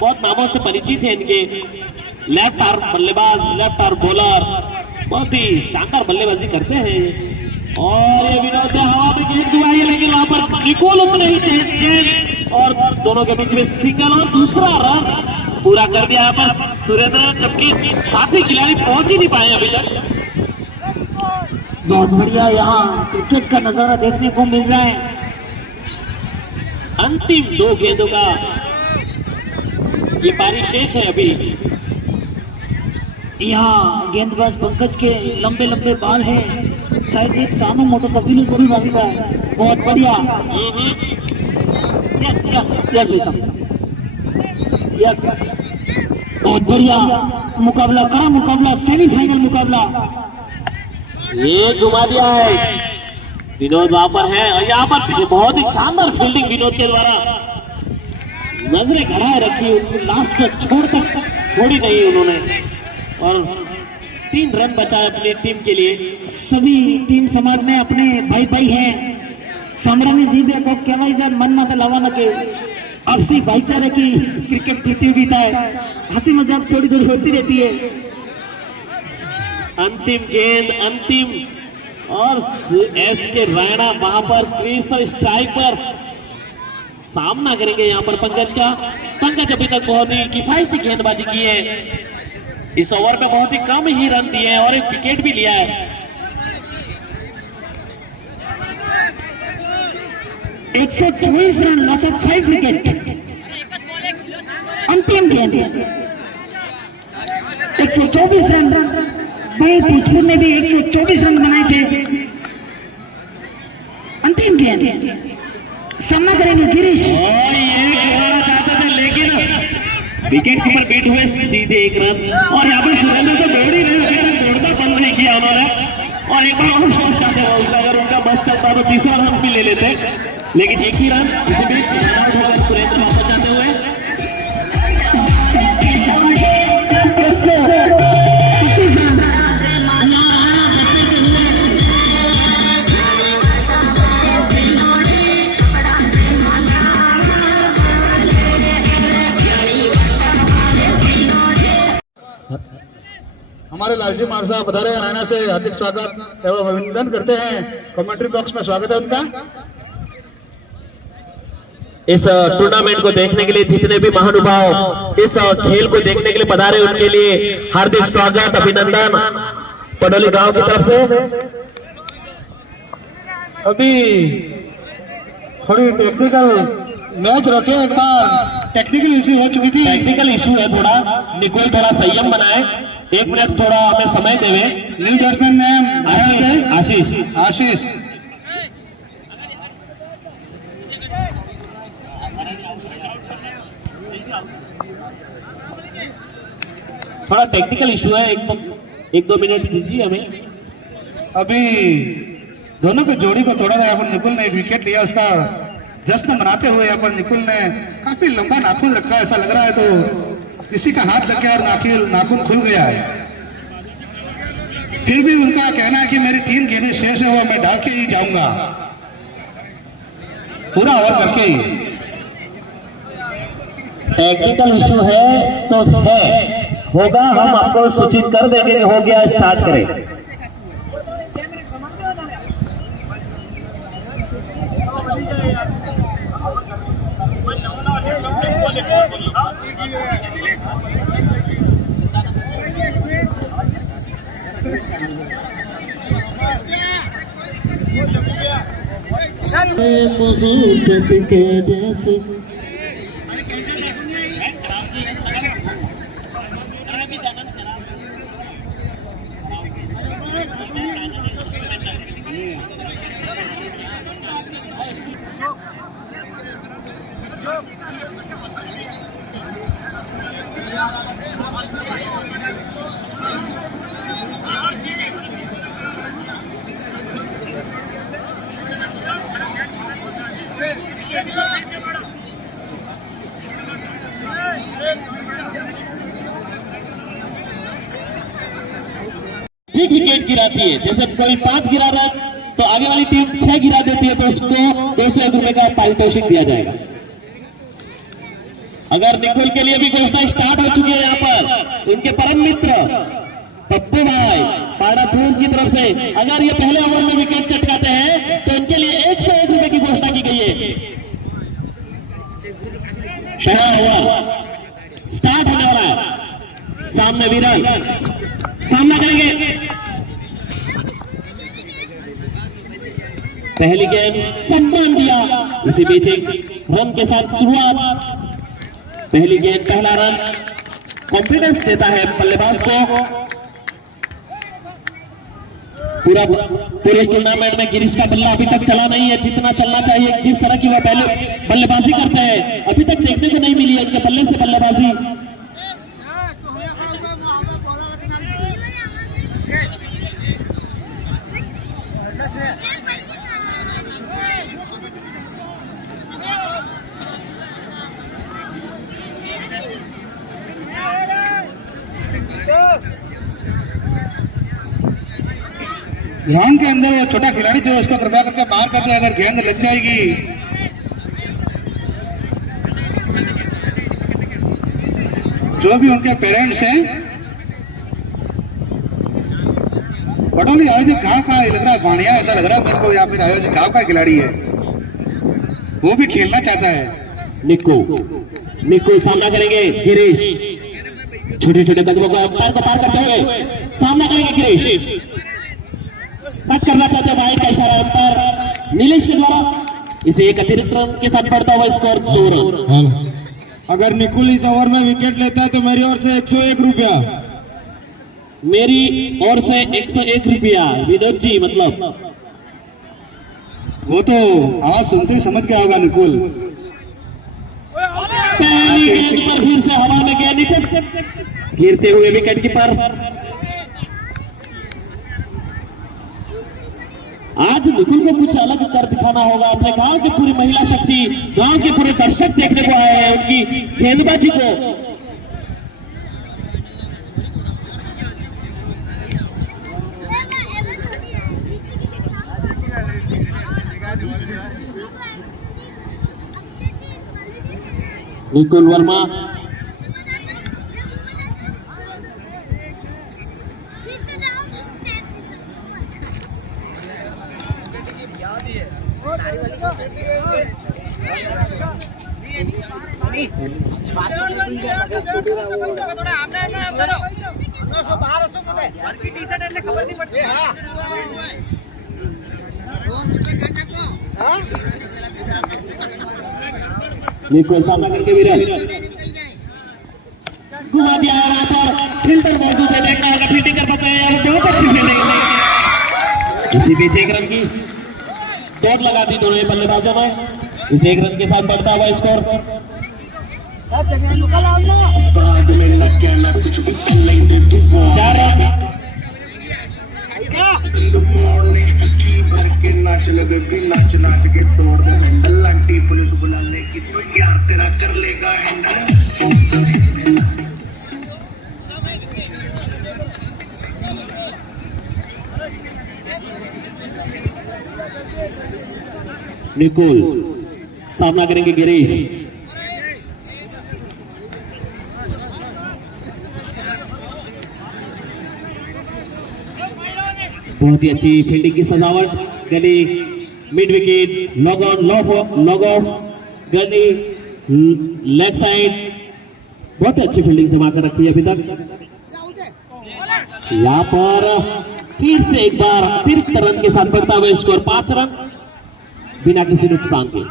बहुत नामों से परिचित है इनके। लेफ्ट आर्म बल्लेबाज, लेफ्ट आर्म बॉलर, बहुत ही शानदार बल्लेबाजी करते हैं। और ये विनोद हवा में गेंद दुआई है, लेकिन वहां पर निकोल अपने ही तेज गेंद और दोनों के बीच में सिंगल और दूसरा रन पूरा कर दिया यहाँ पर सुरेंद्र, जबकि साथी खिलाड़ी पहुंच ही नहीं पाए अभी तक। बहुत बढ़िया यहाँ क्रिकेट का नजारा देखने को मिल रहा है। अंतिम 2 गेंदों का ये पारी शेष है अभी। यहाँ गेंदबाज पंकज के लंबे लंबे बाल हैं, शायद एक सानो मोटो कपिल जरूर आएगा। बहुत बढ़िया, यस यस यस यस, बहुत बढ़िया मुकाबला, कड़ा मुकाबला, सेमीफाइनल मुकाबला। ये घुमा दिया है, विनोद वहां पर है और यहाँ पर बहुत ही शानदार फील्डिंग विनोद के द्वारा। नजरें घड़ाए रखी, उनको लास्ट छोड़ तक छोड़ी नहीं उन्होंने और 3 रन बचाए अपनी टीम के लिए। सभी टीम समाज में अपने भाई भाई हैं। सामरानी जीवे को कहवाई मन ना लावाना के आपसी भाईचारे की क्रिकेट प्रतियोगिता है। हंसी मजाक थोड़ी थोड़ी होती रहती है। अंतिम गेंद, अंतिम, और एसके राणा वहां पर क्रीज पर स्ट्राइक पर सामना करेंगे यहाँ पर पंकज का। पंकज अभी तक बहुत ही किफायती गेंदबाजी की है, इस ओवर में बहुत ही कम ही रन दिए हैं और एक विकेट भी लिया है। 124 रन, लॉस ऑफ 5 विकेट। अंतिम गेंद 124 रन, भाई भोजपुर ने भी 124 रन बनाए थे। अंतिम गेंद, सामना करेंगे गिरीश। और ये खिलाना चाहते थे लेकिन विकेट कीपर बीट हुए, सीधे 1 रन। और यहाँ पे सुरेंद्र तो दौड़ ही नहीं, अभी तक दौड़ना बंद नहीं किया उन्होंने। और एक बार और शॉट चाहते हैं उसका, अगर उनका बस चलता तो तीसरा रन भी ले लेते, लेकिन एक ही रन। इसी बीच आउट होकर सुरेंद्र वापस जाते हुए। हमारे लालजी मार साहब पधारे हरियाणा से, हार्दिक स्वागत एवं अभिनंदन करते हैं। कमेंट्री बॉक्स में स्वागत है उनका। इस टूर्नामेंट को देखने के लिए जितने भी महानुभाव इस खेल को देखने के लिए पधारे, उनके लिए हार्दिक स्वागत अभिनंदन पडोली गांव की तरफ से। अभी थोड़ी टेक्निकल मैच रखे, एक बार टेक्निकल इश्यू हो चुकी थी। टेक्निकल इशू है थोड़ा, निकोल थोड़ा संयम बनाए, 1 मिनट थोड़ा हमें समय देवे। न्यू बैट्समैन नेम आशीष। आशीष। थोड़ा टेक्निकल इशू है, 1-2 मिनट दीजिए हमें। अभी दोनों की जोड़ी को तोड़ा गया, अपन निकुल ने एक विकेट लिया, उसका जश्न मनाते हुए अपन निकुल ने काफी लंबा नाखून रखा है, ऐसा लग रहा है तो किसी का हाथ लग गया और नाखून खुल गया है। फिर भी उनका कहना है कि मेरी 3 गेंदें शेष है, वो मैं डाल के ही जाऊंगा, पूरा ओवर करके ही। टेक्निकल इशू है तो है, होगा, हम आपको सूचित कर देंगे कि हो गया, स्टार्ट करें। ठीक विकेट गिराती है, जैसे कोई 5 गिरा रहा है तो आगे वाली टीम 6 गिरा देती है तो उसको 201 रुपए का पारितोषिक दिया जाएगा। अगर निकुल के लिए भी घोषणा स्टार्ट हो चुकी है, यहाँ पर उनके परम मित्र पप्पू भाई पाड़ापुर की तरफ से अगर ये पहले ओवर में विकेट चटकाते हैं तो उनके लिए 101 रुपए की घोषणा की गई है। शहर ओवर स्टार्ट होने वाला है, सामने विरल सामना करेंगे। पहली गेंद सम्मान दिया, इसी बीच एक रन के साथ शुरुआत। पहली गेंद पहला रन कॉन्फिडेंस देता है बल्लेबाज को। पूरे टूर्नामेंट में गिरीश का बल्ला अभी तक चला नहीं है जितना चलना चाहिए, जिस तरह की वह पहले बल्लेबाजी करते हैं अभी तक देखने को नहीं मिली है उनके बल्ले से बल्लेबाजी। ग्राउंड के अंदर वो छोटा खिलाड़ी जो उसको कृपया करके बाहर कर दे, अगर गेंद लग जाएगी। जो भी उनके पेरेंट्स हैं, पटोली आयोजक गांव का लग रहा है, वाणिया ऐसा लग रहा है मेरे को, या फिर आयोजक गांव का खिलाड़ी है, वो भी खेलना चाहता है। निक्कू सामना करेंगे गिरीश, छोटे छोटे कदमों को अंपायर को पार करते हुए सामना करेंगे गिरीश। कट करना चाहते भाई का इशारा अंपायर नीलेश के द्वारा। इसे एक अतिरिक्त रन के साथ बढ़ता हुआ स्कोर 2 रन। अगर निकुल इस ओवर में विकेट लेता है तो मेरी ओर से 101 रुपया। मेरी ओर से 101 रुपया विनोद जी, मतलब वो तो आवाज सुनते ही समझ गया होगा निकुल। पहली गेंद पर फिर से हवा में गया निकल, गिरते हुए विकेट कीपर। आज निकुल को कुछ अलग कर दिखाना होगा। अपने गांव की पूरी महिला शक्ति, गांव के पूरे दर्शक देखने को आए हैं उनकी गेंदबाजी को। निकुल वर्मा निकुल सामना करके विराट घुमा दिया है। वहां पर फिल्टर मौजूद है, देखना होगा फील्डिंग कर पाते हैं। बहुत अच्छी फील्डिंग, इसी बीच एक रन की दौड़ लगा दी दोनों बल्लेबाजों ने। इस एक रन के साथ बढ़ता हुआ स्कोर 4 रन। नाच लगे नाच नाच के तोड़ दे सैंडल, आंटी पुलिस बुला लेगी तो यार तेरा कर लेगा हैंडल। निकुल सामना करेंगे गिरीश। बहुत ही अच्छी फील्डिंग की सजावट, गली mid wicket, log on log of, गली लेग साइड, बहुत ही अच्छी फील्डिंग जमा कर रखी है अभी तक। यहाँ पर फिर से एक बार अतिरिक्त रन के साथ बढ़ता हुआ स्कोर 5 रन बिना किसी नुकसान के।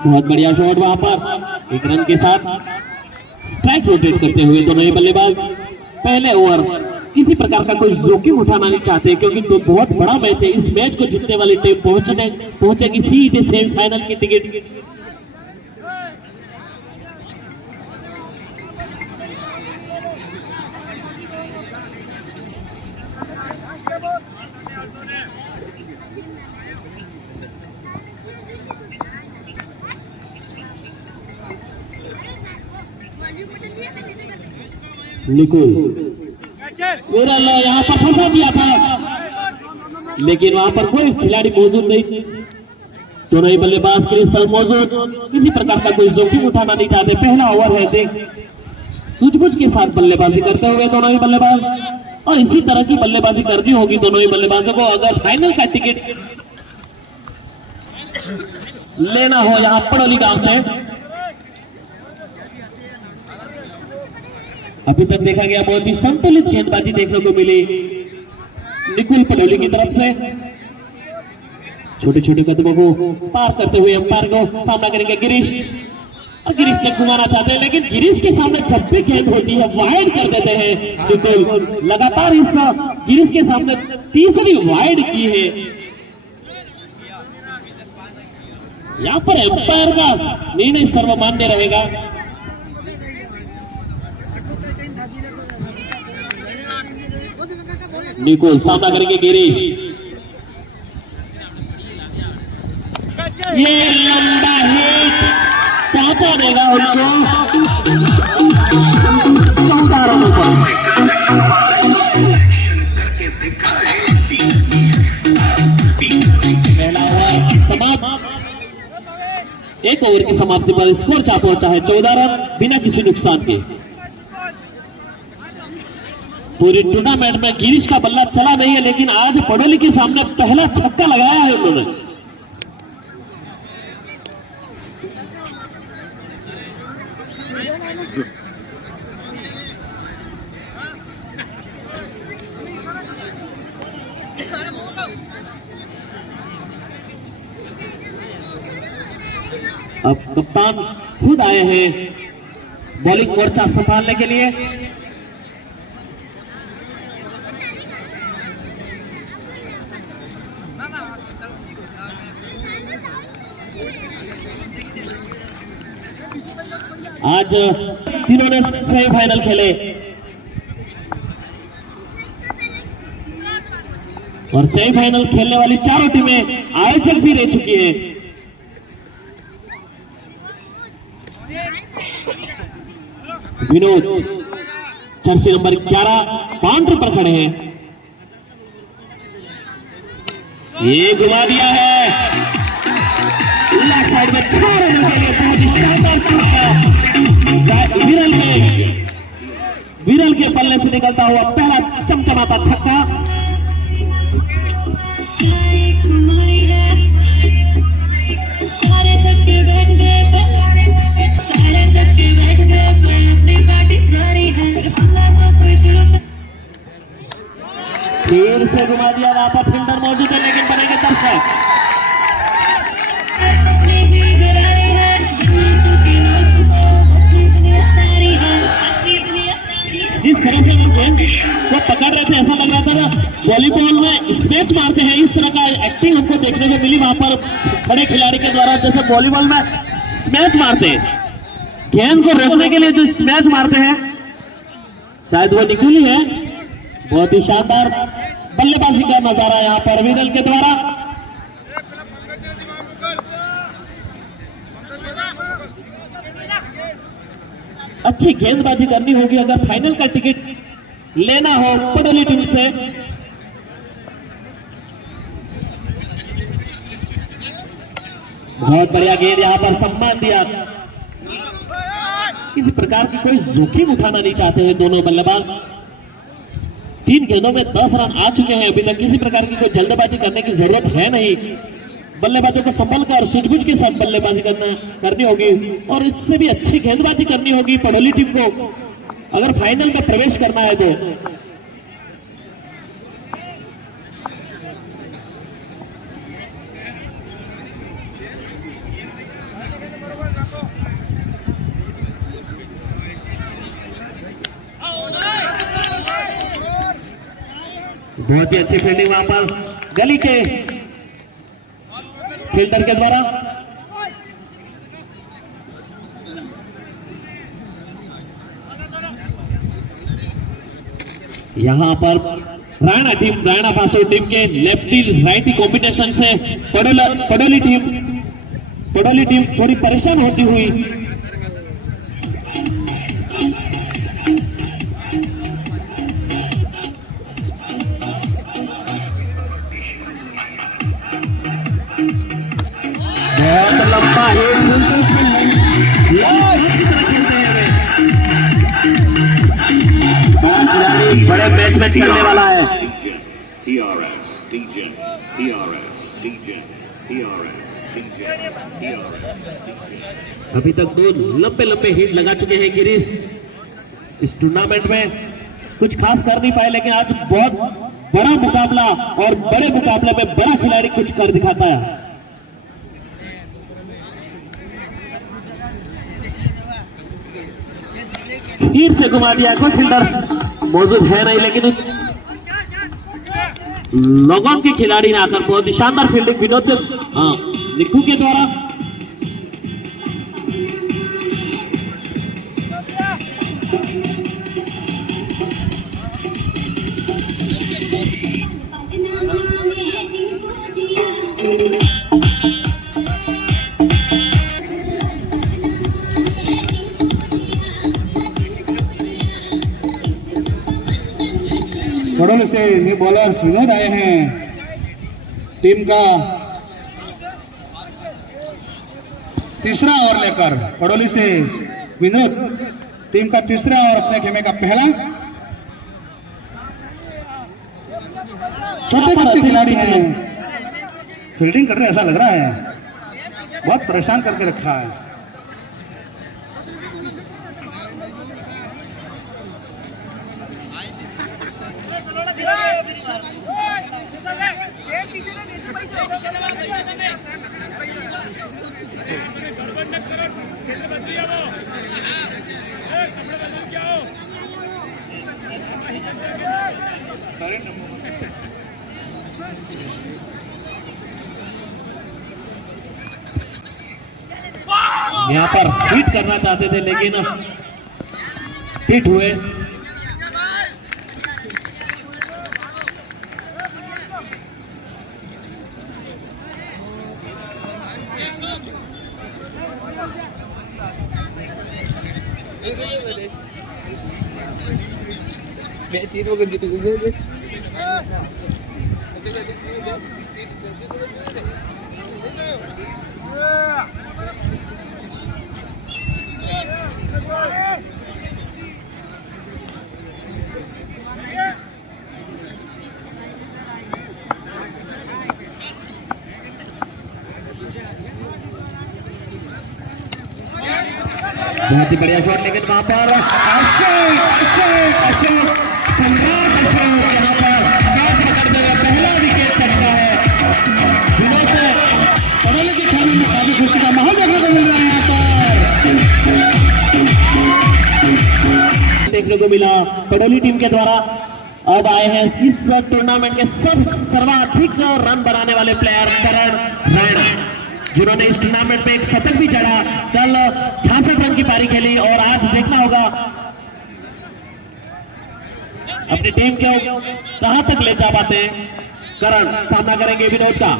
बहुत बढ़िया शॉट वहां पर, एक रन के साथ स्ट्राइक रोटेट करते हुए दोनों ही बल्लेबाज पहले ओवर किसी प्रकार का कोई जोखिम उठाना नहीं चाहते, क्योंकि तो बहुत बड़ा मैच है। इस मैच को जीतने वाली टीम पहुंचेगी सीधे सेमीफाइनल की टिकट। निकुल यहाँ पर फंसा दिया था, लेकिन वहां पर कोई खिलाड़ी मौजूद नहीं। दोनों ही बल्लेबाज क्रीज पर मौजूद, किसी प्रकार का कोई जोखिम उठाना नहीं चाहते। पहला ओवर है, देख सूझबूझ के साथ बल्लेबाजी करते हुए दोनों ही बल्लेबाज, और इसी तरह की बल्लेबाजी करनी होगी दोनों ही बल्लेबाजों को अगर फाइनल का टिकट लेना हो यहाँ पड़ोली गांव से। अभी तक देखा गया बहुत ही संतुलित गेंदबाजी देखने को मिली निकुल पडोली की तरफ से। छोटे छोटे कदमों को पार करते हुए अंपायर को सामना करेंगे गिरीश, और गिरीश ने घुमाना चाहते हैं, लेकिन गिरीश के सामने जब भी गेंद होती है वाइड कर देते हैं निकुल। लगातार इस गिरीश के सामने तीसरी वाइड की है। यहाँ पर अंपायर का निर्णय सर्वमान्य रहेगा। निकुल सामना करेंगे गिरीश, ये लंबा हिट पहुंचा देगा उनको 14 रनों पर। पहला ओवर समाप्त, एक ओवर की समाप्ति पर स्कोर क्या पहुंचा है 14 रन बिना किसी नुकसान के। पूरी टूर्नामेंट में गिरीश का बल्ला चला नहीं है, लेकिन आज पडोली के सामने पहला छक्का लगाया है उन्होंने। अब कप्तान खुद आए हैं बॉलिंग मोर्चा संभालने के लिए। आज तीनों ने सेमीफाइनल खेले और सेमीफाइनल खेलने वाली चारों टीमें आयोजक भी रह चुकी हैं। विनोद जर्सी नंबर 11 बाउंड्री पर खड़े हैं। ये घुमा दिया है लेफ्ट साइड में 6 रनों के लिए बहुत ही शानदार छक्का। विरल के पल्ले से निकलता हुआ पहला चमचमाता छक्का। फिर से घुमा दिया, वहां पर फील्डर मौजूद है लेकिन बनेंगे दर्शक। जिस तरह से वो गेंद को पकड़ रहे थे ऐसा लग रहा था ना वॉलीबॉल में स्मैच मारते हैं, इस तरह का एक्टिंग हमको देखने को मिली वहां पर खड़े खिलाड़ी के द्वारा। जैसे वॉलीबॉल में स्मैच मारते हैं, गेंद को रोकने के लिए जो स्मैच मारते हैं, शायद वो निकली है। बहुत ही शानदार बल्लेबाजी का नजारा यहां पर विनल के द्वारा। अच्छी गेंदबाजी करनी होगी अगर फाइनल का टिकट लेना हो पडोली टीम से। बहुत बढ़िया गेंद यहां पर सम्मान दिया। किसी प्रकार की कोई जोखिम उठाना नहीं चाहते हैं दोनों बल्लेबाज। 3 गेंदों में 10 रन आ चुके हैं। अभी तक किसी प्रकार की कोई जल्दबाजी करने की जरूरत है नहीं। बल्लेबाजों को संभल कर सूझबूझ के साथ बल्लेबाजी करनी होगी और इससे भी अच्छी गेंदबाजी करनी होगी पडोली टीम को अगर फाइनल में प्रवेश करना है तो। बहुत ही अच्छी फील्डिंग वहां पर गली के फील्डर के द्वारा। यहां पर रायना पासो टीम के लेफ्टी राइटी कॉम्बिनेशन से पडोली टीम थोड़ी परेशान होती हुई बहुत लंबा बड़े मैच में खेलने वाला है। अभी तक 2 लंबे हिट लगा चुके हैं गिरीश इस टूर्नामेंट में। कुछ खास कर नहीं पाए लेकिन आज बहुत बड़ा मुकाबला और बड़े मुकाबले में बड़ा खिलाड़ी कुछ कर दिखाता है। फिर से घुमा दिया, कोई फील्डर मौजूद है नहीं लेकिन उस लगन के खिलाड़ी ने आकर बहुत ही शानदार फील्डिंग विनोद निक्कू के द्वारा। पडोली से न्यू बॉलर्स विनोद आए हैं। टीम का तीसरा ओवर लेकर पडोली से विनोद टीम का तीसरा ओवर अपने खेमे का पहला। छोटे बच्चे खिलाड़ी हैं, फील्डिंग कर रहे हैं ऐसा लग रहा है, बहुत परेशान करके रखा है। यहाँ पर हिट करना चाहते थे लेकिन हिट हुए। बहुत ही बढ़िया शॉट, लेकिन वहां पर पहला विकेट चढ़ता है। की छावनी में काफी खुशी का माहौल देखने को मिल रहा है यहाँ पर। देखने को मिला पडोली टीम के द्वारा। अब आए हैं इस टूर्नामेंट के सर्वाधिक रन बनाने वाले प्लेयर करण राणा, जिन्होंने इस टूर्नामेंट में एक शतक भी जड़ा। कल 66 रन की पारी खेली और आज देखना होगा अपनी टीम को कहां तक ले जा पाते हैं। करण सामना करेंगे विनोद का।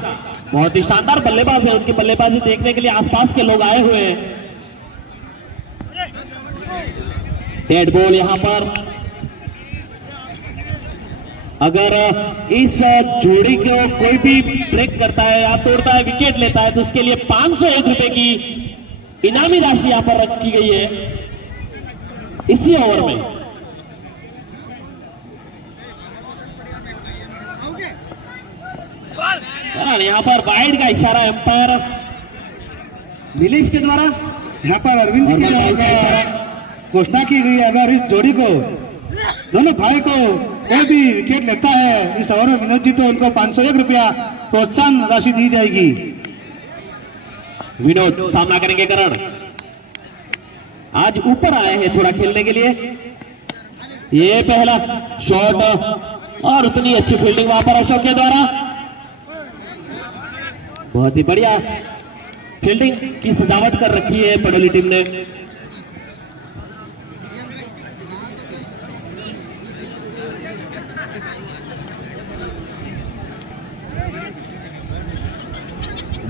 बहुत ही शानदार बल्लेबाज है, उनकी बल्लेबाजी देखने के लिए आसपास के लोग आए हुए हैं। डेड बॉल यहां पर। अगर इस जोड़ी को कोई भी ब्रेक करता है या तोड़ता है, विकेट लेता है, तो उसके लिए 501 रुपए की इनामी राशि यहां पर रखी गई है इसी ओवर में। यहां पर वाइड का इशारा एम्पायर नीलेश के द्वारा। यहाँ पर अरविंद के द्वारा घोषणा की गई है, अगर इस जोड़ी को, दोनों भाई को कोई भी विकेट लेता है इस ओवर में विनोद जी, तो उनको 501 रुपया प्रोत्साहन राशि दी जाएगी। विनोद सामना करेंगे करण। आज ऊपर आए हैं थोड़ा खेलने के लिए। ये पहला शॉट और उतनी अच्छी फील्डिंग वहां पर अशोक के द्वारा। बहुत ही बढ़िया फील्डिंग की सजावट कर रखी है पडोली टीम ने।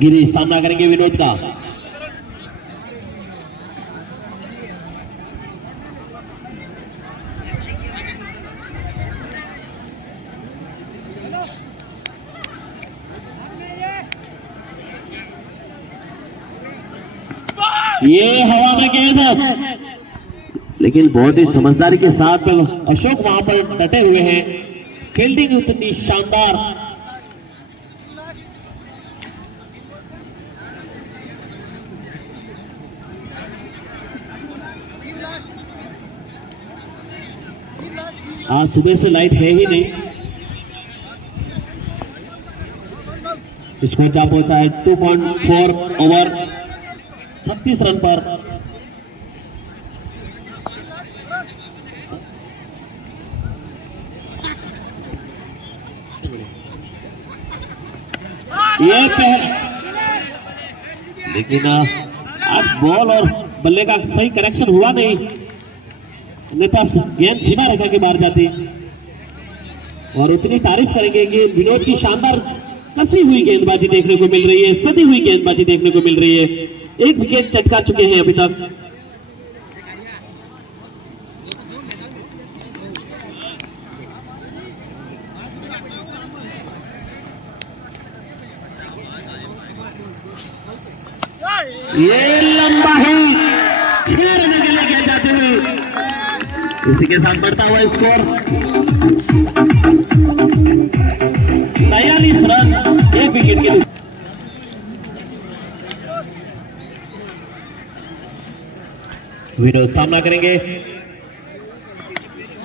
गिरीश सामना करेंगे विनोद का। ये हवा में गेंद, लेकिन बहुत ही समझदारी के साथ अशोक वहां पर डटे हुए हैं। फील्डिंग उतनी शानदार। आज सुबह से लाइट है ही नहीं। स्कोर जा पहुंचा है 2.4 ओवर 36 रन पर। ये लेकिन आज बॉल और बल्ले का सही कनेक्शन हुआ नहीं, अन्यथा गेंद सीमा रेखा के बाहर जाती। और उतनी तारीफ करेंगे कि विनोद की शानदार कसी हुई गेंदबाजी देखने को मिल रही है, सदी हुई गेंदबाजी देखने को मिल रही है। एक विकेट चटका चुके हैं अभी तक। ये लंबा है, 6 रन के लिए खेल जाते हुए इसी के साथ बढ़ता हुआ स्कोर 43 रन, एक विकेट के लिए। विनोद सामना करेंगे।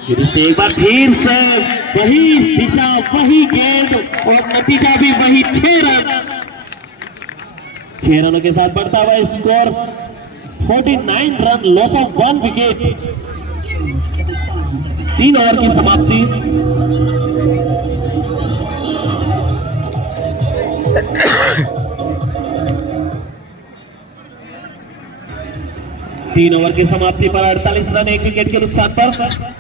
फिर से एक बार फिर से वही दिशा, वही गेंद और नतीजा भी वही 6 रन। 6 रनों के साथ बढ़ता हुआ score 49 run, loss of 1 wicket. 3 over की समाप्ति। तीन ओवर की समाप्ति पर 48 रन 1 विकेट के नुकसान पर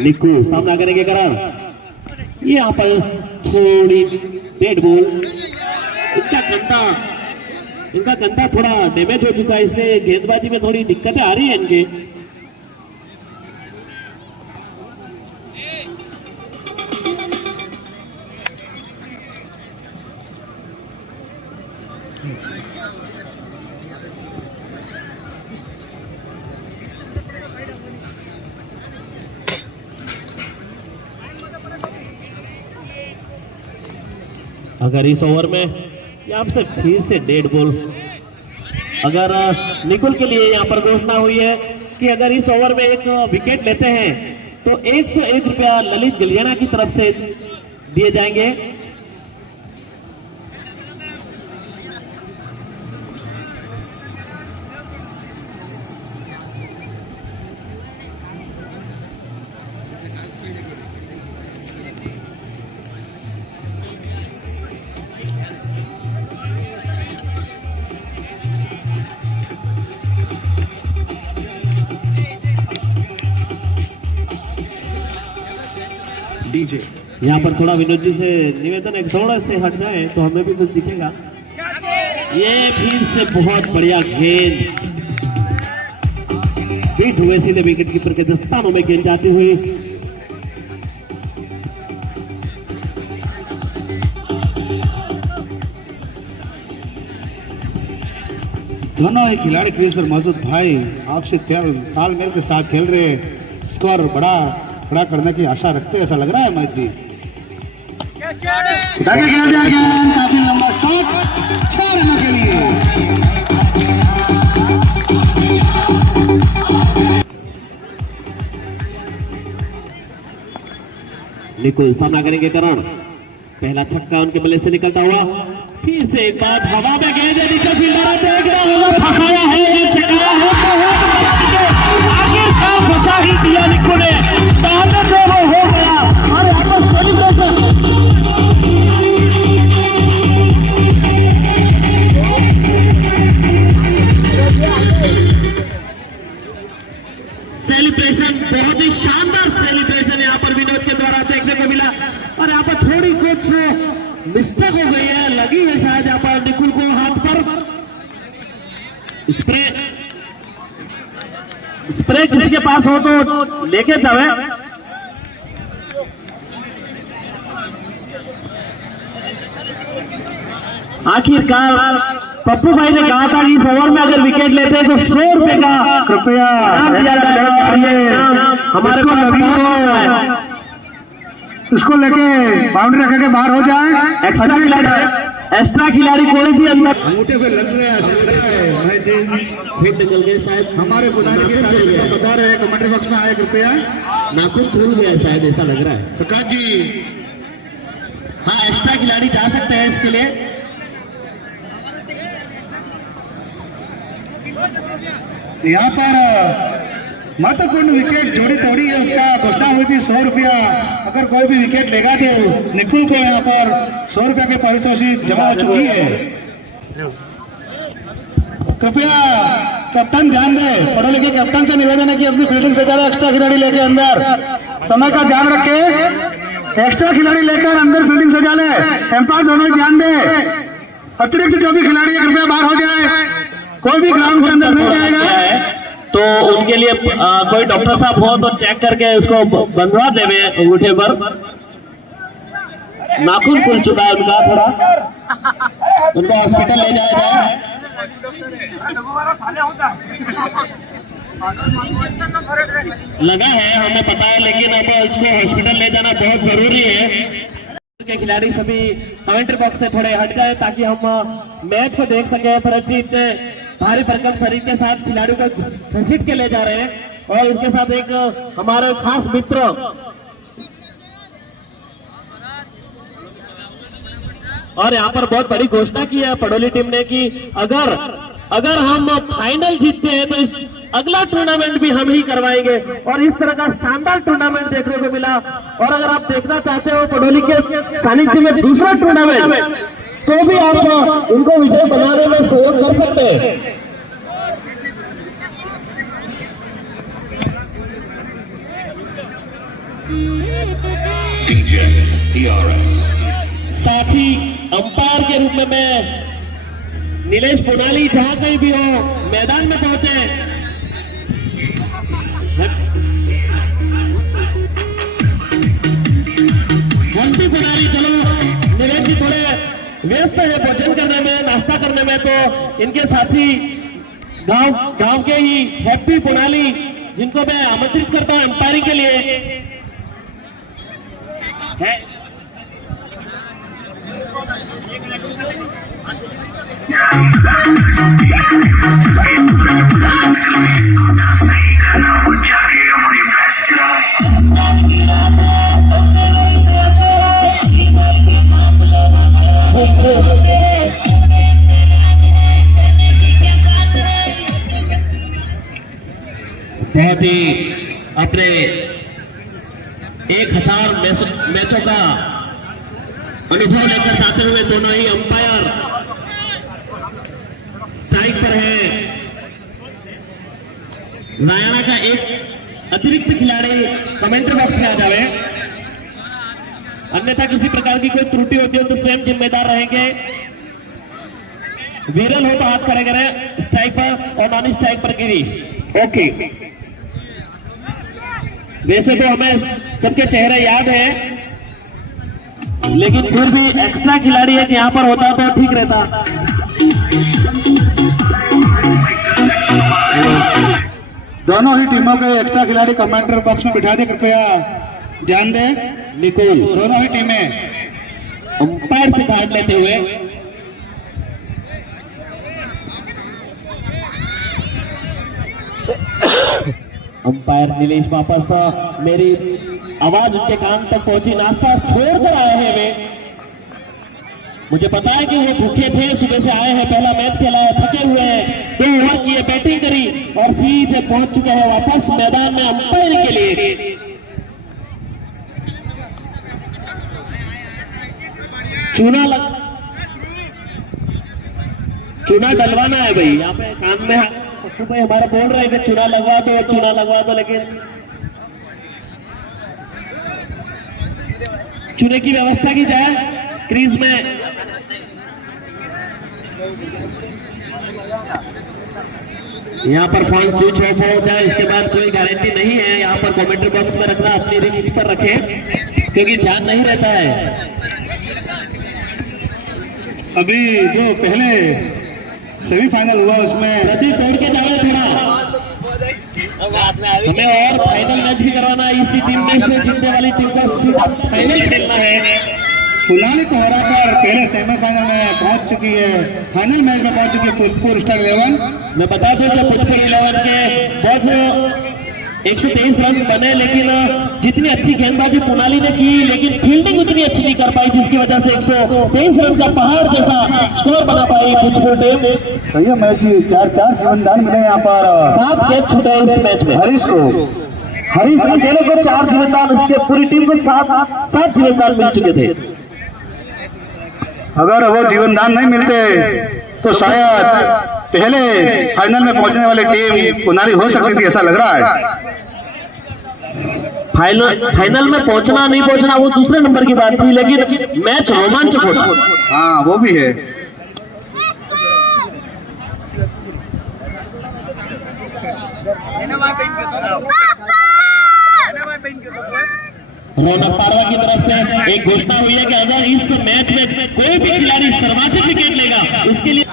निक्कू सामना करेंगे करार। ये यहाँ पर थोड़ी डेड बॉल, इनका कंधा थोड़ा डैमेज हो चुका है, इसलिए गेंदबाजी में थोड़ी दिक्कतें आ रही है इनके। अगर इस ओवर में यहाँ से फिर से डेड बॉल, अगर निकुल के लिए यहाँ पर घोषणा हुई है कि अगर इस ओवर में एक विकेट लेते हैं तो 101 रुपया ललित गलियाना की तरफ से दिए जाएंगे। डीजे यहाँ पर थोड़ा विनोद जी से निवेदन है, थोड़ा से हट जाए तो हमें भी कुछ दिखेगा। ये फिर से बहुत बढ़िया गेंद बीट हुए सीधे विकेट कीपर के दस्तानों में गेंद जाती हुई। दोनों ही खिलाड़ी क्रीज पर मौजूद भाई आपसे तालमेल के साथ खेल रहे, स्कोर बड़ा करने की आशा रखते हैं, ऐसा लग रहा है महेश जी। काफी लंबा शॉट 6 रनों के लिए। निकुल सामना करेंगे करण, पहला छक्का उनके बल्ले से निकलता हुआ। फिर से एक बार हवा में गेंद है, नीचे फील्डर देख रहा होगा, फंसाया है या छकाया है, आखिरकार फंसा ही दिया निकुल ने, हो गया। अरे आपका सेलिब्रेशन सेलिब्रेशन बहुत ही शानदार सेलिब्रेशन यहाँ पर विनोद के द्वारा देखने को मिला। और यहाँ पर थोड़ी कुछ मिस्टेक हो गई है, लगी है शायद यहाँ पर निकुल को हाथ पर। स्प्रे किसी के पास हो तो लेके जावे। आखिरकार पप्पू भाई ने कहा था कि इस ओवर में अगर विकेट लेते हैं तो 100 रुपए का कृपया हमारे को लगी है, इसको लेके बाउंड्री रख के बाहर हो जाए। एक्स्ट्रा खिलाड़ी कोई भी अंदर अंगूठे पे लग गया है महेश जी, फिर निकल गए शायद। हमारे बुलाने के कार्यक्रम बता रहे हैं, कमेंट्री बॉक्स में आए कृपया। नाखून खुल गया शायद, ऐसा लग रहा है। प्रकाश जी, हाँ एक्स्ट्रा खिलाड़ी जा सकते हैं इसके लिए। यहाँ पर महत्वपूर्ण विकेट जोड़ी तोड़ी है, उसका घोषणा हुई थी 100 रुपया, अगर कोई भी विकेट लेगा तो निकुल को यहाँ पर 100 रुपया के पारितोषिक जमा हो चुकी है। कृपया कैप्टन ध्यान दे, पढ़े लिखे कैप्टन से निवेदन है कि अपनी फील्डिंग से ज्यादा एक्स्ट्रा खिलाड़ी लेके अंदर, समय का ध्यान रखे, एक्स्ट्रा खिलाड़ी लेकर अंदर फील्डिंग से डाले, एम्पायर दोनों ही ध्यान दे। अतिरिक्त जो भी खिलाड़ी है कृपया बाहर हो जाए, कोई भी ग्राउंड के अंदर नहीं जाएगा। तो उनके लिए कोई डॉक्टर साहब हो तो चेक करके इसको बंधवा देवे अंगूठे पर। नाखून खुल चुका है उनका थोड़ा, उनको हॉस्पिटल ले जाया जाए। लगा है हमें पता है, लेकिन अब इसको हॉस्पिटल ले जाना बहुत जरूरी है। के खिलाड़ी सभी कमेंट्री बॉक्स से थोड़े हट जाए ताकि हम मैच को देख सके। भरत जी इतने भारी भरकम शरीर के साथ खिलाड़ियों को घसीट के ले जा रहे हैं, और इसके साथ एक हमारे खास मित्र और यहाँ पर बहुत बड़ी घोषणा की है पड़ोली टीम ने कि अगर हम फाइनल जीतते हैं तो इस अगला टूर्नामेंट भी हम ही करवाएंगे। और इस तरह का शानदार टूर्नामेंट देखने को मिला। और अगर आप देखना चाहते हो पड़ोली के सानिध्य में दूसरा टूर्नामेंट, तो भी आप उनको विजय बनाने में सहयोग कर सकते हैं। DJ DRS साथ ही अंपायर के रूप में मैं नीलेश पुनाली जहां कहीं भी हो मैदान में पहुंचे। घंटी पुनाली, चलो नीलेश जी थोड़े व्यस्त है भोजन करने में, नाश्ता करने में, तो इनके साथी गांव के ही हैप्पी पुनाली जिनको मैं आमंत्रित करता हूं अंपायरिंग के लिए है। बहुत ही अपने 1000 मैचों का अनुभव लेकर जाते हुए दोनों ही अंपायर स्ट्राइक पर है। रायना का एक अतिरिक्त खिलाड़ी कमेंट्री बॉक्स में आ जावे, अन्यथा किसी प्रकार की कोई त्रुटि होती हो तो स्वयं जिम्मेदार रहेंगे। विरल हो तो हाथ खड़े करें स्ट्राइक पर और नॉन स्ट्राइक पर गिरीश। ओके, वैसे तो हमें सबके चेहरे याद है, लेकिन फिर भी एक्स्ट्रा खिलाड़ी एक यहाँ पर होता तो ठीक रहता। दोनों ही टीमों के एक्स्ट्रा खिलाड़ी कमेंट्री बॉक्स में बिठा दे, कृपया ध्यान दे। निकुल, दोनों ही टीमें अंपायर से कार्ड लेते हुए अंपायर नीलेश वापस मेरी आवाज उनके कान तक पहुंची। नाश्ता छोड़कर आए हैं वे, मुझे पता है कि वो भूखे थे, सुबह से आए हैं, पहला मैच खेला है, थके हुए हैं, 2 ओवर किए, बैटिंग करी और सीधे पहुंच चुके हैं वापस मैदान में अंपायरिंग के लिए। चूना डलवाना है भाई, यहाँ पे कान में पप्पू भाई हमारा बोल रहे हैं कि चूना लगवा दो, लेकिन चूने की व्यवस्था की जाए क्रीज में। यहाँ पर फोन स्विच ऑफ हो जाए इसके बाद कोई गारंटी नहीं है। यहाँ पर कमेंट्री बॉक्स में रखना अपनी रिंग्स पर रखें क्योंकि ध्यान नहीं रहता है। अभी जो पहले सेमीफाइनल हुआ उसमें प्रदीप दौड़ के जाए थोड़ा, हमें और फाइनल मैच भी करवाना है। इसी टीम में से जीतने वाली टीम को सीधा फाइनल खेलना है। पुनाली को हराकर पहले सेमीफाइनल में पहुंच चुकी है, फाइनल मैच में पहुंच चुकी है फुलपुर स्टार 11। मैं बता दूं कि पुलपुर 11 के बहुत 123 रन बने, लेकिन जितनी अच्छी गेंदबाजी पुनाली ने की लेकिन फील्डिंग उतनी अच्छी नहीं कर पाई, जिसकी वजह से 123 रन का पहाड़ जैसा स्कोर बना पाई पुलपुर टीम। सही है मैच जी, 4 जीवनदान मिले यहाँ पर। 7 कैच छूटे इस मैच में। हरीश अकेले को 4 जीवनदान, उसके पूरी टीम को 7 जीवनदान मिल चुके थे। अगर वो जीवनदान नहीं मिलते तो शायद पहले फाइनल में पहुंचने वाली टीम पुनाली हो सकती थी, ऐसा लग रहा है। फाइनल में पहुंचना नहीं पहुंचना वो दूसरे नंबर की बात थी, लेकिन मैच रोमांचक होता। हाँ वो भी है। रोनक पारवा की तरफ से एक घोषणा हुई है कि अगर इस मैच में कोई भी खिलाड़ी सर्वाधिक विकेट लेगा उसके लिए